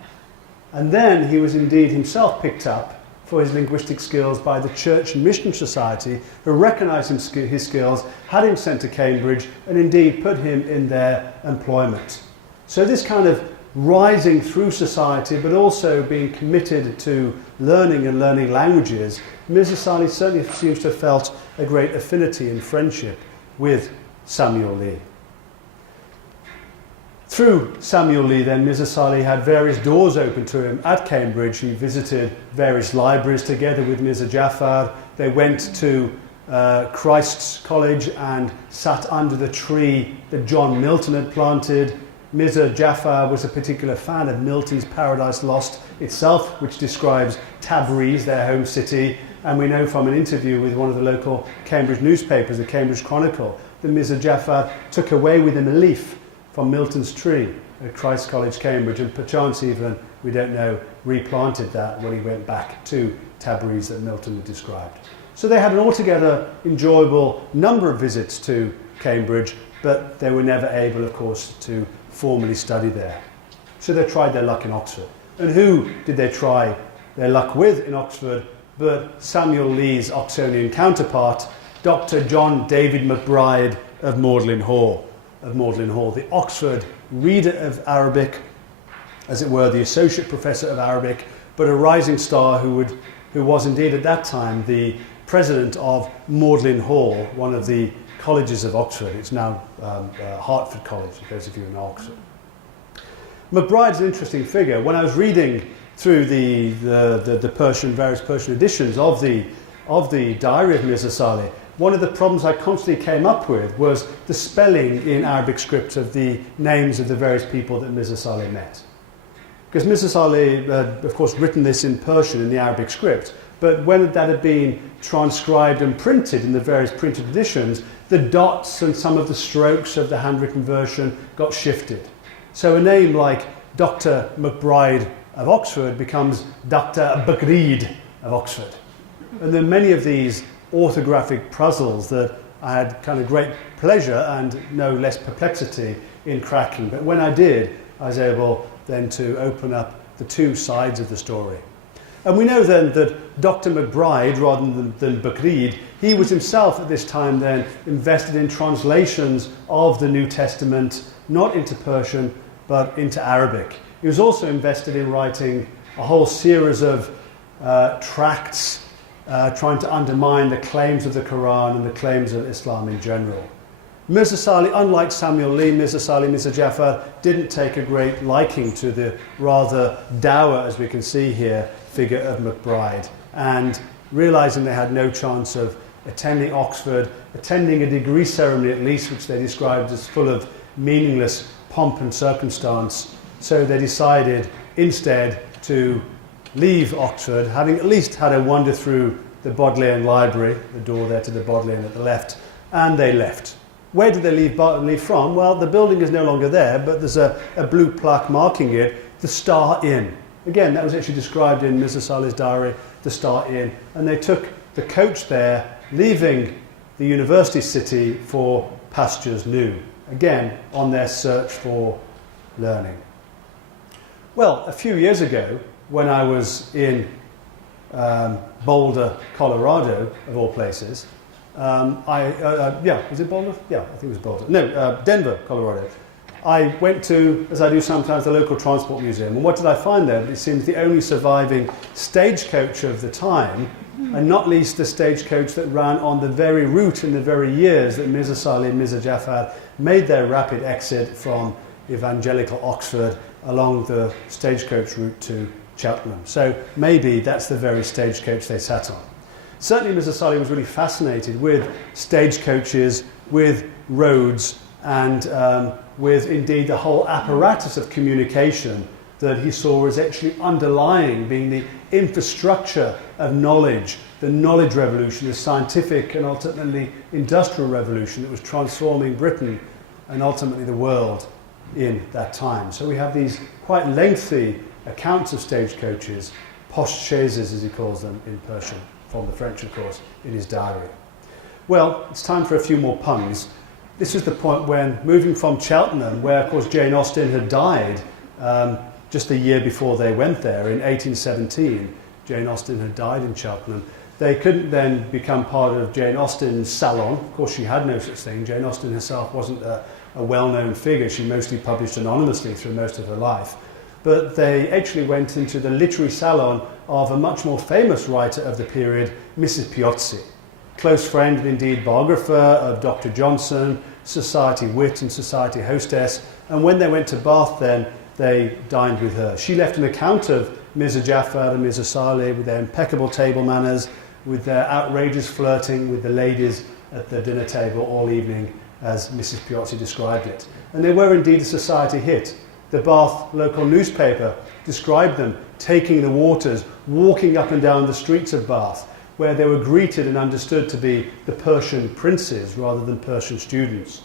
And then he was indeed himself picked up for his linguistic skills by the Church and Mission Society, who recognised his skills, had him sent to Cambridge, and indeed put him in their employment. So this kind of rising through society, but also being committed to learning and learning languages, Mirza Salih certainly seems to have felt a great affinity and friendship with Samuel Lee. Through Samuel Lee, then, Mirza Salih had various doors open to him at Cambridge. He visited various libraries together with Mirza Jafar. They went to Christ's College and sat under the tree that John Milton had planted. Mirza Jafar was a particular fan of Milton's Paradise Lost itself, which describes Tabriz, their home city. And we know from an interview with one of the local Cambridge newspapers, the Cambridge Chronicle, that Mirza Jafar took away with him a leaf from Milton's tree at Christ's College, Cambridge, and perchance even, we don't know, replanted that when he went back to Tabriz that Milton had described. So they had an altogether enjoyable number of visits to Cambridge, but they were never able, of course, to formally study there. So they tried their luck in Oxford. And who did they try their luck with in Oxford but Samuel Lee's Oxonian counterpart, Dr. John David McBride of Magdalen Hall, the Oxford reader of Arabic, as it were, the associate professor of Arabic, but a rising star who was indeed at that time the president of Magdalen Hall, one of the colleges of Oxford. It's now Hertford College, for those of you in Oxford. McBride's an interesting figure. When I was reading through the various Persian editions of the Diary of Mirza Salih, one of the problems I constantly came up with was the spelling in Arabic script of the names of the various people that Mirza Salih met. Because Mirza Salih had, of course, written this in Persian in the Arabic script, but when that had been transcribed and printed in the various printed editions, the dots and some of the strokes of the handwritten version got shifted. So a name like Dr. McBride of Oxford becomes Dr. Bakrid of Oxford. And there are many of these orthographic puzzles that I had kind of great pleasure and no less perplexity in cracking. But when I did, I was able then to open up the two sides of the story. And we know then that Dr. McBride, rather than Bakrid, he was himself at this time then invested in translations of the New Testament, not into Persian, but into Arabic. He was also invested in writing a whole series of tracts trying to undermine the claims of the Quran and the claims of Islam in general. Mirza Salih, unlike Samuel Lee, Mirza Jafar didn't take a great liking to the rather dour, as we can see here, figure of McBride, and realising they had no chance of attending Oxford, attending a degree ceremony at least, which they described as full of meaningless pomp and circumstance, so they decided instead to leave Oxford, having at least had a wander through the Bodleian Library, the door there to the Bodleian at the left, and they left. Where did they leave from? Well, the building is no longer there, but there's a blue plaque marking it, the Star Inn. Again, that was actually described in Mirza Salih's diary, the Star Inn, and they took the coach there, leaving the university city for pastures new, again on their search for learning. Well, a few years ago, when I was in Boulder, Colorado, of all places, was it Boulder? Yeah, I think it was Boulder. No, Denver, Colorado. I went to, as I do sometimes, the local transport museum. And what did I find there? It seems the only surviving stagecoach of the time, and not least the stagecoach that ran on the very route in the very years that Mirza Salih and Mirza Jafar made their rapid exit from evangelical Oxford along the stagecoach route to Cheltenham. So maybe that's the very stagecoach they sat on. Certainly Mirza Salih was really fascinated with stagecoaches, with roads, and with indeed the whole apparatus of communication that he saw as actually underlying, being the infrastructure of knowledge, the knowledge revolution, the scientific and ultimately industrial revolution that was transforming Britain and ultimately the world in that time. So we have these quite lengthy accounts of stagecoaches, postchaises as he calls them in Persian, from the French of course, in his diary. Well, it's time for a few more puns. This is the point when, moving from Cheltenham, where of course Jane Austen had died just a year before they went there, in 1817, Jane Austen had died in Cheltenham. They couldn't then become part of Jane Austen's salon. Of course, she had no such thing. Jane Austen herself wasn't a well-known figure. She mostly published anonymously through most of her life. But they actually went into the literary salon of a much more famous writer of the period, Mrs. Piozzi, close friend and indeed biographer of Dr. Johnson, society wit and society hostess. And when they went to Bath then, they dined with her. She left an account of Mirza Jafar and Mirza Salih with their impeccable table manners, with their outrageous flirting with the ladies at the dinner table all evening, as Mrs. Piozzi described it. And they were indeed a society hit. The Bath local newspaper described them taking the waters, walking up and down the streets of Bath, where they were greeted and understood to be the Persian princes rather than Persian students.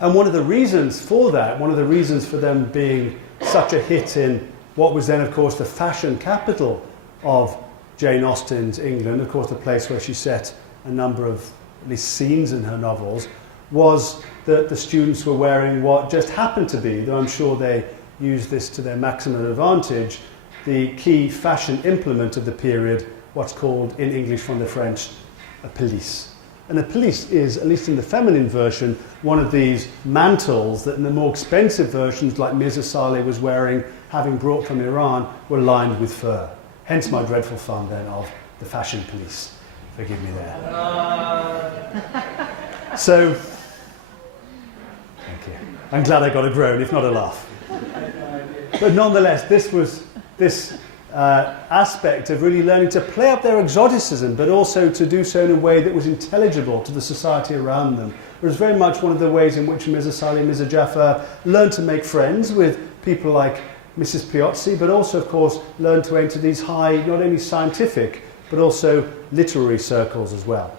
And one of the reasons for that, one of the reasons for them being such a hit in what was then, of course, the fashion capital of Jane Austen's England, of course, the place where she set a number of, at least scenes in her novels, was that the students were wearing what just happened to be, though I'm sure they used this to their maximum advantage, the key fashion implement of the period, what's called, in English from the French, a pelisse. And a pelisse is, at least in the feminine version, one of these mantles that in the more expensive versions, like Mirza Salih was wearing, having brought from Iran, were lined with fur. Hence my dreadful fun then of the fashion pelisse. Forgive me there. So, thank you. I'm glad I got a groan, if not a laugh. But nonetheless, this aspect of really learning to play up their exoticism, but also to do so in a way that was intelligible to the society around them. It was very much one of the ways in which Mirza Salih and Mirza Jafar learned to make friends with people like Mrs. Piozzi, but also, of course, learned to enter these high, not only scientific, but also literary circles as well.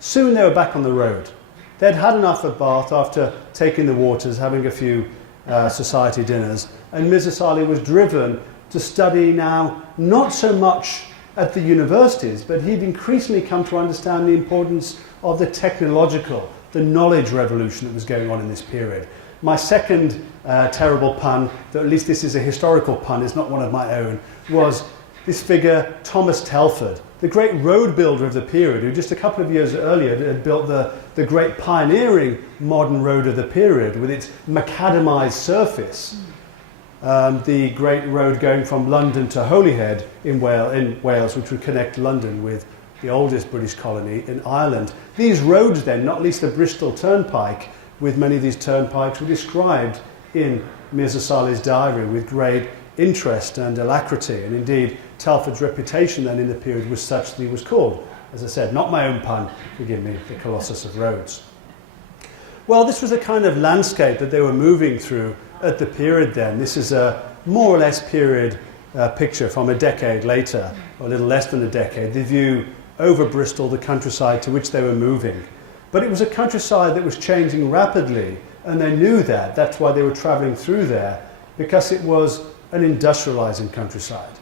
Soon they were back on the road. They'd had enough of Bath after taking the waters, having a few society dinners, and Mirza Salih was driven to study now not so much at the universities, but he'd increasingly come to understand the importance of the technological, the knowledge revolution that was going on in this period. My second terrible pun, though at least this is a historical pun, it's not one of my own, was this figure, Thomas Telford, the great road builder of the period, who just a couple of years earlier had built the great pioneering modern road of the period with its macadamized surface. The great road going from London to Holyhead in Wales, which would connect London with the oldest British colony in Ireland. These roads then, not least the Bristol Turnpike, with many of these turnpikes, were described in Mirza Salih's diary with great interest and alacrity. And indeed, Telford's reputation then in the period was such that he was called, as I said, not my own pun, forgive me, the Colossus of Rhodes. Well, this was a kind of landscape that they were moving through at the period then. This is a more or less period picture from a decade later, or a little less than a decade, the view over Bristol, the countryside to which they were moving. But it was a countryside that was changing rapidly, and they knew that. That's why they were travelling through there, because it was an industrialising countryside.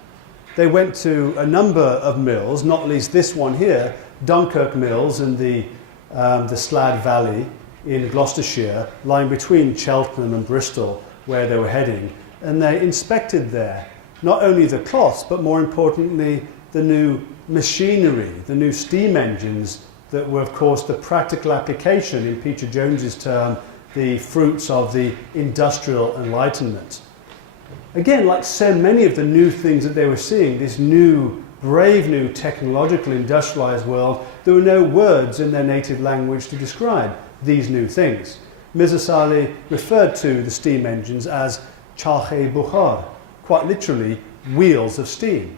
They went to a number of mills, not least this one here, Dunkirk Mills in the Slad Valley in Gloucestershire, lying between Cheltenham and Bristol, where they were heading. and they inspected there not only the cloths, but more importantly, the new machinery, the new steam engines that were, of course, the practical application, in Peter Jones's term, the fruits of the Industrial Enlightenment. Again, like so many of the new things that they were seeing, this new, brave new technological industrialized world, there were no words in their native language to describe these new things. Mirza Salih referred to the steam engines as charkhe bukhar, quite literally wheels of steam.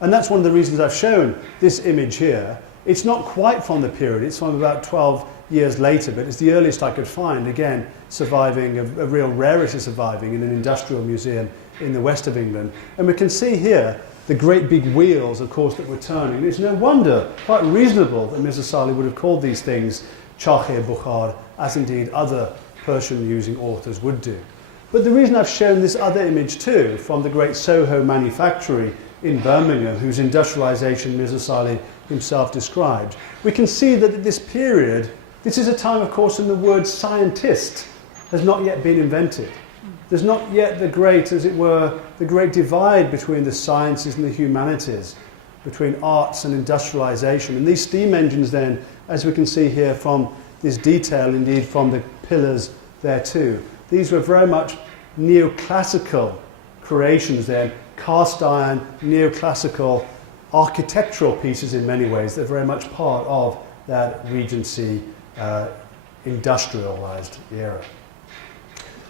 And that's one of the reasons I've shown this image here. It's not quite from the period, it's from about 12 years later, but it's the earliest I could find, again, surviving, a real rarity surviving in an industrial museum in the west of England. And we can see here the great big wheels, of course, that were turning. It's no wonder, quite reasonable, that Mirza Salih would have called these things charkhe bukhar, as indeed other Persian-using authors would do. But the reason I've shown this other image too, from the great Soho manufactory in Birmingham, whose industrialization Mirza Salih himself described, we can see that at this period, this is a time, of course, when the word scientist has not yet been invented. There's not yet the great, as it were, the great divide between the sciences and the humanities, between arts and industrialization. And these steam engines then, as we can see here from this detail, indeed from the pillars there too, these were very much neoclassical creations then, cast iron, neoclassical architectural pieces in many ways. They're very much part of that Regency industrialized era.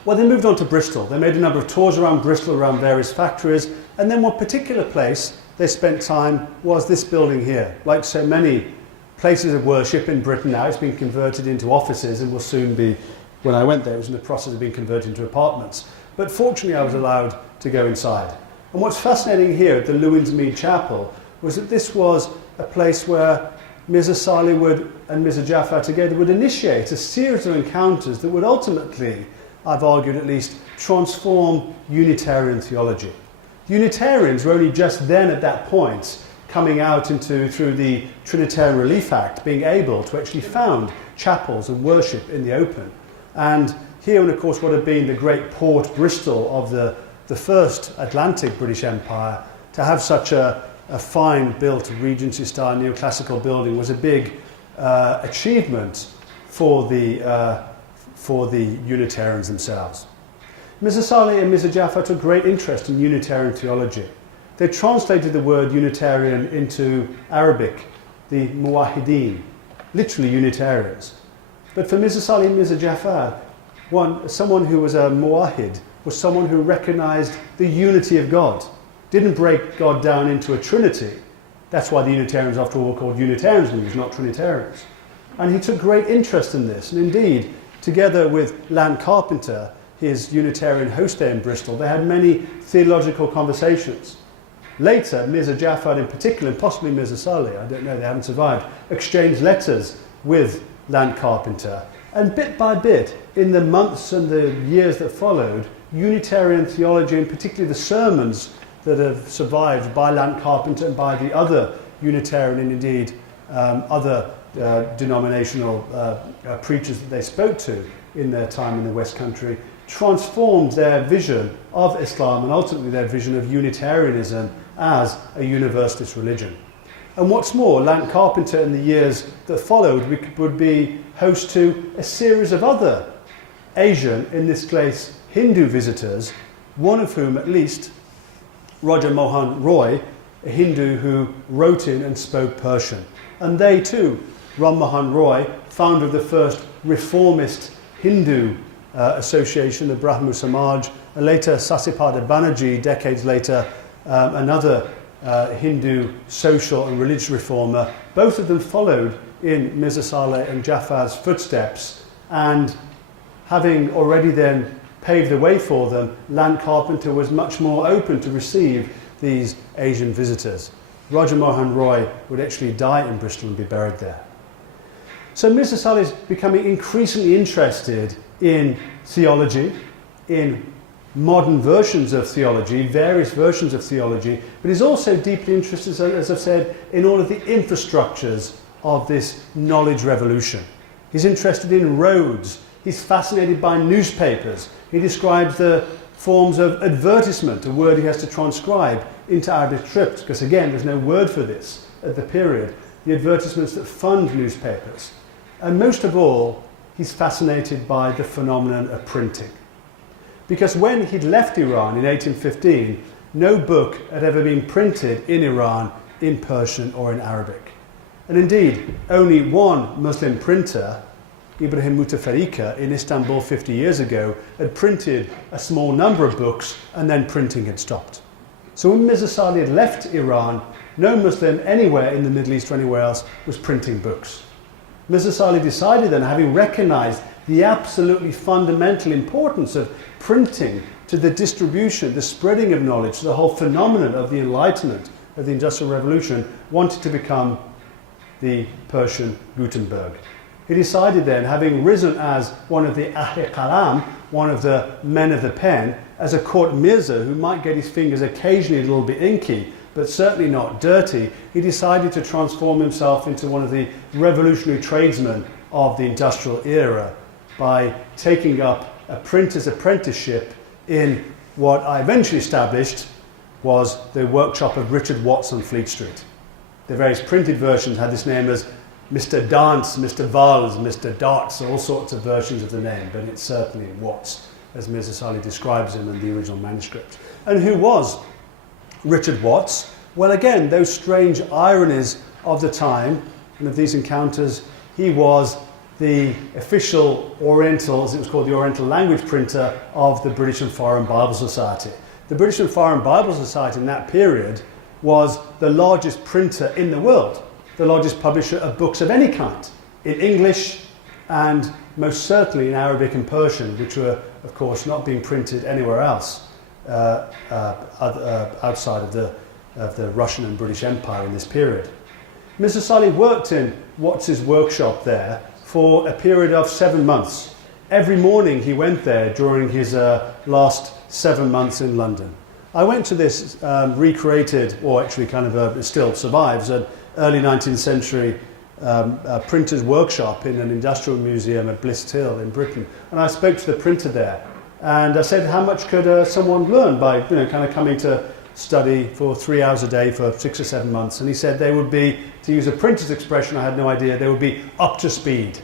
Well, they moved on to Bristol. They made a number of tours around Bristol, around various factories, and then one particular place they spent time was this building here. Like so many places of worship in Britain now, it's been converted into offices and will soon be, when I went there, it was in the process of being converted into apartments. But fortunately, I was allowed to go inside. And what's fascinating here at the Lewins Mead Chapel was that this was a place where Mirza Salih and Mirza Jafar together would initiate a series of encounters that would ultimately, I've argued at least, transform Unitarian theology. The Unitarians were only just then at that point coming out through the Trinitarian Relief Act, being able to actually found chapels and worship in the open. And here, and of course, what had been the great port Bristol of the first Atlantic British Empire, to have such a fine built Regency-style neoclassical building was a big achievement for the Unitarians themselves. Mirza Salih and Mirza Jafar took great interest in Unitarian theology. They translated the word Unitarian into Arabic, the Muwahideen, literally Unitarians. But for Mirza Salih and Mirza Jafar, someone who was a Muwahid was someone who recognized the unity of God, didn't break God down into a trinity. That's why the Unitarians, after all, were called Unitarians, not Trinitarians. And he took great interest in this. And indeed, together with Lan Carpenter, his Unitarian host there in Bristol, they had many theological conversations. Later, Mirza Jafar in particular, and possibly Mirza Salih, I don't know, they haven't survived, exchanged letters with Lan Carpenter. And bit by bit, in the months and the years that followed, Unitarian theology, and particularly the sermons that have survived by Lan Carpenter and by the other Unitarian and indeed other denominational preachers that they spoke to in their time in the West Country, transformed their vision of Islam and ultimately their vision of Unitarianism as a universalist religion. And what's more, Lan Carpenter in the years that followed would be host to a series of other Asian, in this case Hindu visitors, one of whom at least, Raja Mohan Roy, a Hindu who wrote in and spoke Persian. And they too, Ram Mohan Roy, founder of the first reformist Hindu association, the Brahmo Samaj, and later Sasipada Banerjee, decades later, another Hindu social and religious reformer. Both of them followed in Mirza Salih and Jafar's footsteps, and having already then paved the way for them, Lan Carpenter was much more open to receive these Asian visitors. Raja Mohan Roy would actually die in Bristol and be buried there. So Mirza Salih is becoming increasingly interested in theology, in modern versions of theology, various versions of theology, but he's also deeply interested, as I've said, in all of the infrastructures of this knowledge revolution. He's interested in roads. He's fascinated by newspapers. He describes the forms of advertisement, a word he has to transcribe into Arabic script, because again, there's no word for this at the period. The advertisements that fund newspapers. And most of all, he's fascinated by the phenomenon of printing. Because when he'd left Iran in 1815, no book had ever been printed in Iran in Persian or in Arabic. And indeed, only one Muslim printer, Ibrahim Mutafarrika, in Istanbul 50 years ago, had printed a small number of books and then printing had stopped. So when Mirza Salih had left Iran, no Muslim anywhere in the Middle East or anywhere else was printing books. Mirza Salih decided then, having recognized the absolutely fundamental importance of printing to the distribution, the spreading of knowledge, the whole phenomenon of the Enlightenment, of the Industrial Revolution, wanted to become the Persian Gutenberg. He decided then, having risen as one of the Ahl-i Qalam, one of the men of the pen, as a court Mirza who might get his fingers occasionally a little bit inky, but certainly not dirty, he decided to transform himself into one of the revolutionary tradesmen of the industrial era by taking up a printer's apprenticeship in what I eventually established was the workshop of Richard Watts on Fleet Street. The various printed versions had this name as Mr. Dance, Mr. Vals, Mr. Darts, all sorts of versions of the name, but it's certainly Watts, as Mirza Salih describes him in the original manuscript. And who was Richard Watts? Well, again, those strange ironies of the time and of these encounters, he was the official Oriental, as it was called, the Oriental language printer of the British and Foreign Bible Society. The British and Foreign Bible Society in that period was the largest printer in the world, the largest publisher of books of any kind, in English and most certainly in Arabic and Persian, which were, of course, not being printed anywhere else outside of the Russian and British Empire in this period. Mr. Salih worked in Watts's workshop there for a period of 7 months. Every morning he went there during his last 7 months in London. I went to this recreated, or actually kind of it still survives, an early 19th century printer's workshop in an industrial museum at Bliss Hill in Britain. And I spoke to the printer there. And I said, how much could someone learn by kind of coming to study for 3 hours a day for 6 or 7 months? And he said they would be, to use a printer's expression, I had no idea, they would be up to speed.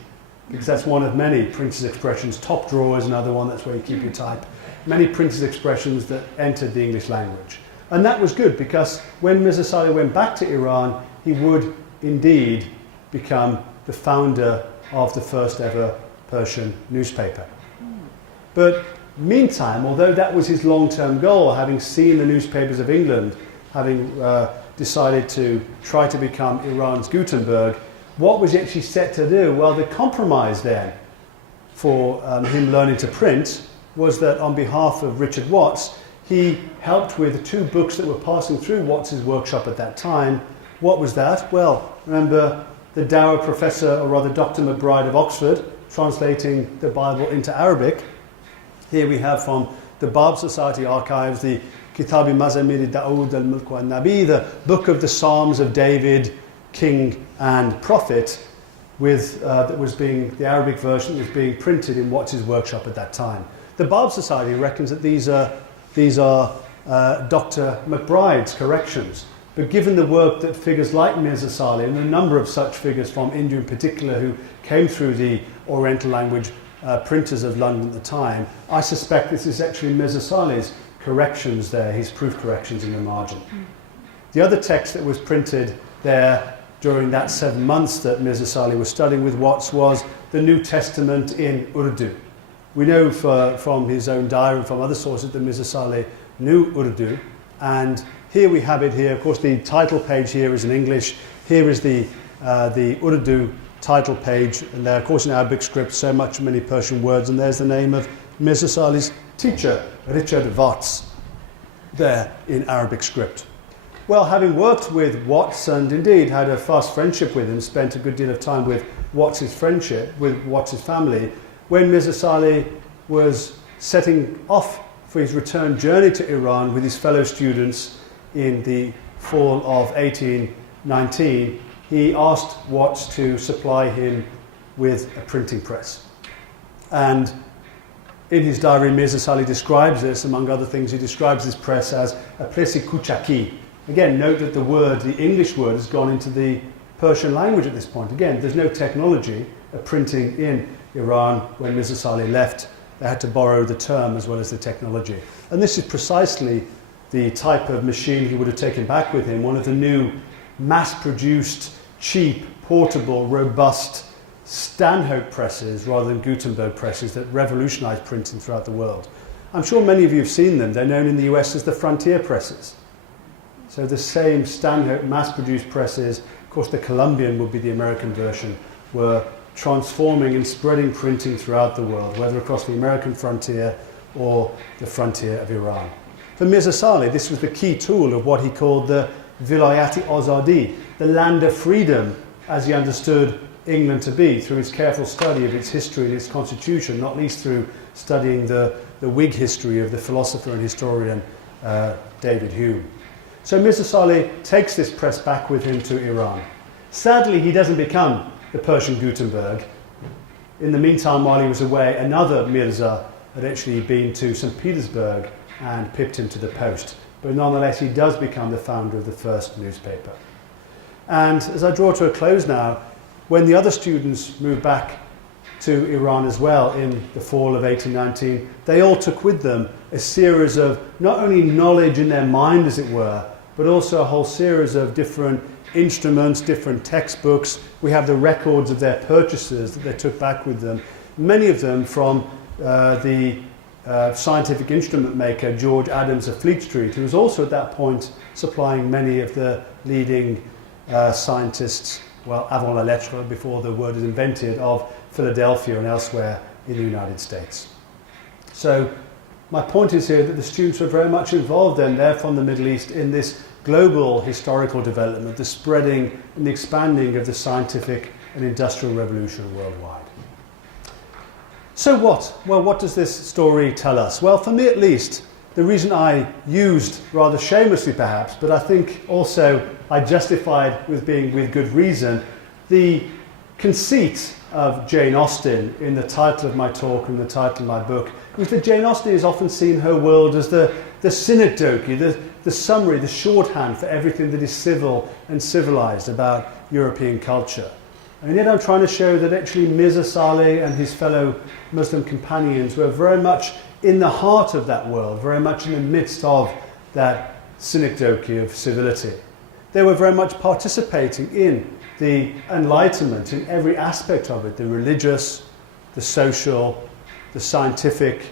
Because that's one of many printer's expressions. Top drawer is another one, that's where you keep your type. Many printer's expressions that entered the English language. And that was good, because when Mirza Salih went back to Iran, he would indeed become the founder of the first ever Persian newspaper. But meantime, although that was his long-term goal, having seen the newspapers of England, having decided to try to become Iran's Gutenberg, what was he actually set to do? Well, the compromise then for him learning to print was that on behalf of Richard Watts, he helped with 2 books that were passing through Watts's workshop at that time. What was that? Well, remember the dour professor, or rather Dr. McBride of Oxford, translating the Bible into Arabic. Here we have from the Bab Society archives the Kitab-i Mazamir Daoud al-Mulk wa-Nabi, the book of the Psalms of David, King and Prophet, with that was being, the Arabic version was being printed in Watts's workshop at that time. The Bab Society reckons that these are Dr. McBride's corrections. But given the work that figures like Mirza Salih, and a number of such figures from India in particular who came through the Oriental language printers of London at the time, I suspect this is actually Mirza Salih's corrections there, his proof corrections in the margin. The other text that was printed there during that 7 months that Mirza Salih was studying with Watts was the New Testament in Urdu. We know from his own diary and from other sources that Mirza Salih knew Urdu, and here we have it here. Of course, the title page here is in English. Here is the Urdu title page, and there, of course, in Arabic script, so many Persian words, and there's the name of Mirza Salih's teacher, Richard Watts, there in Arabic script. Well, having worked with Watts, and indeed had a fast friendship with him, spent a good deal of time with Watts's family, when Mirza Salih was setting off for his return journey to Iran with his fellow students in the fall of 1819, he asked Watts to supply him with a printing press. And In his diary, Mirza Salih describes this, among other things, he describes this press as a plesi kuchaki. Again, note that the English word has gone into the Persian language at this point. Again, there's no technology of printing in Iran. When Mirza Salih left, they had to borrow the term as well as the technology. And this is precisely the type of machine he would have taken back with him, one of the new mass-produced, cheap, portable, robust Stanhope presses rather than Gutenberg presses that revolutionized printing throughout the world. I'm sure many of you have seen them. They're known in the US as the frontier presses. So the same Stanhope mass-produced presses, of course the Columbian would be the American version, were transforming and spreading printing throughout the world, whether across the American frontier or the frontier of Iran. For Mirza Salih, this was the key tool of what he called the Vilayat-i Azadi, the land of freedom, as he understood England to be, through his careful study of its history and its constitution, not least through studying the Whig history of the philosopher and historian David Hume. So Mirza Salih takes this press back with him to Iran. Sadly, he doesn't become the Persian Gutenberg. In the meantime, while he was away, another Mirza had actually been to St. Petersburg and pipped him to the post. But nonetheless, he does become the founder of the first newspaper. And as I draw to a close now, when the other students moved back to Iran as well in the fall of 1819, they all took with them a series of not only knowledge in their mind, as it were, but also a whole series of different instruments, different textbooks. We have the records of their purchases that they took back with them, many of them from the scientific instrument maker George Adams of Fleet Street, who was also at that point supplying many of the leading scientists, well, avant la lettre, before the word was invented, of Philadelphia and elsewhere in the United States. So my point is here that the students were very much involved then, they're from the Middle East, in this global historical development, the spreading and the expanding of the scientific and industrial revolution worldwide. So what? Well, what does this story tell us? Well, for me at least, the reason I used, rather shamelessly perhaps, but I think also I justified with good reason, the conceit of Jane Austen in the title of my talk and the title of my book, was that Jane Austen has often seen her world as the synecdoche, the summary, the shorthand for everything that is civil and civilized about European culture. And yet I'm trying to show that actually Mirza Salih and his fellow Muslim companions were very much in the heart of that world, very much in the midst of that synecdoche of civility. They were very much participating in the Enlightenment in every aspect of it, the religious, the social, the scientific,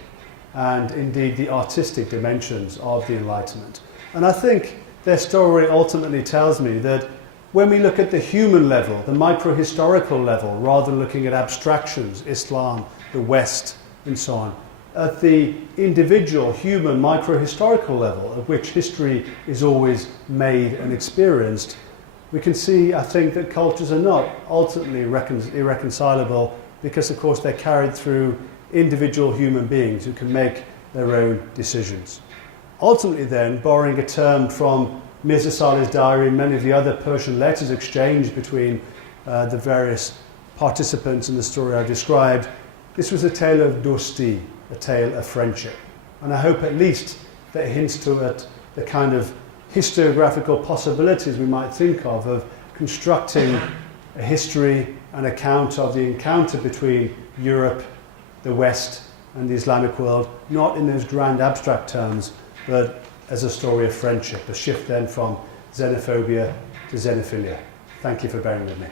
and indeed the artistic dimensions of the Enlightenment. And I think their story ultimately tells me that when we look at the human level, the micro-historical level, rather than looking at abstractions, Islam, the West, and so on, at the individual, human, micro-historical level, at which history is always made and experienced, we can see, I think, that cultures are not ultimately irreconcilable because, of course, they're carried through individual human beings who can make their own decisions. Ultimately, then, borrowing a term from Mirza Salih's diary and many of the other Persian letters exchanged between the various participants in the story I've described, this was a tale of dosti, a tale of friendship. And I hope at least that hints to it the kind of historiographical possibilities we might think of constructing a history, an account of the encounter between Europe, the West, and the Islamic world, not in those grand abstract terms, but as a story of friendship, a shift then from xenophobia to xenophilia. Thank you for bearing with me.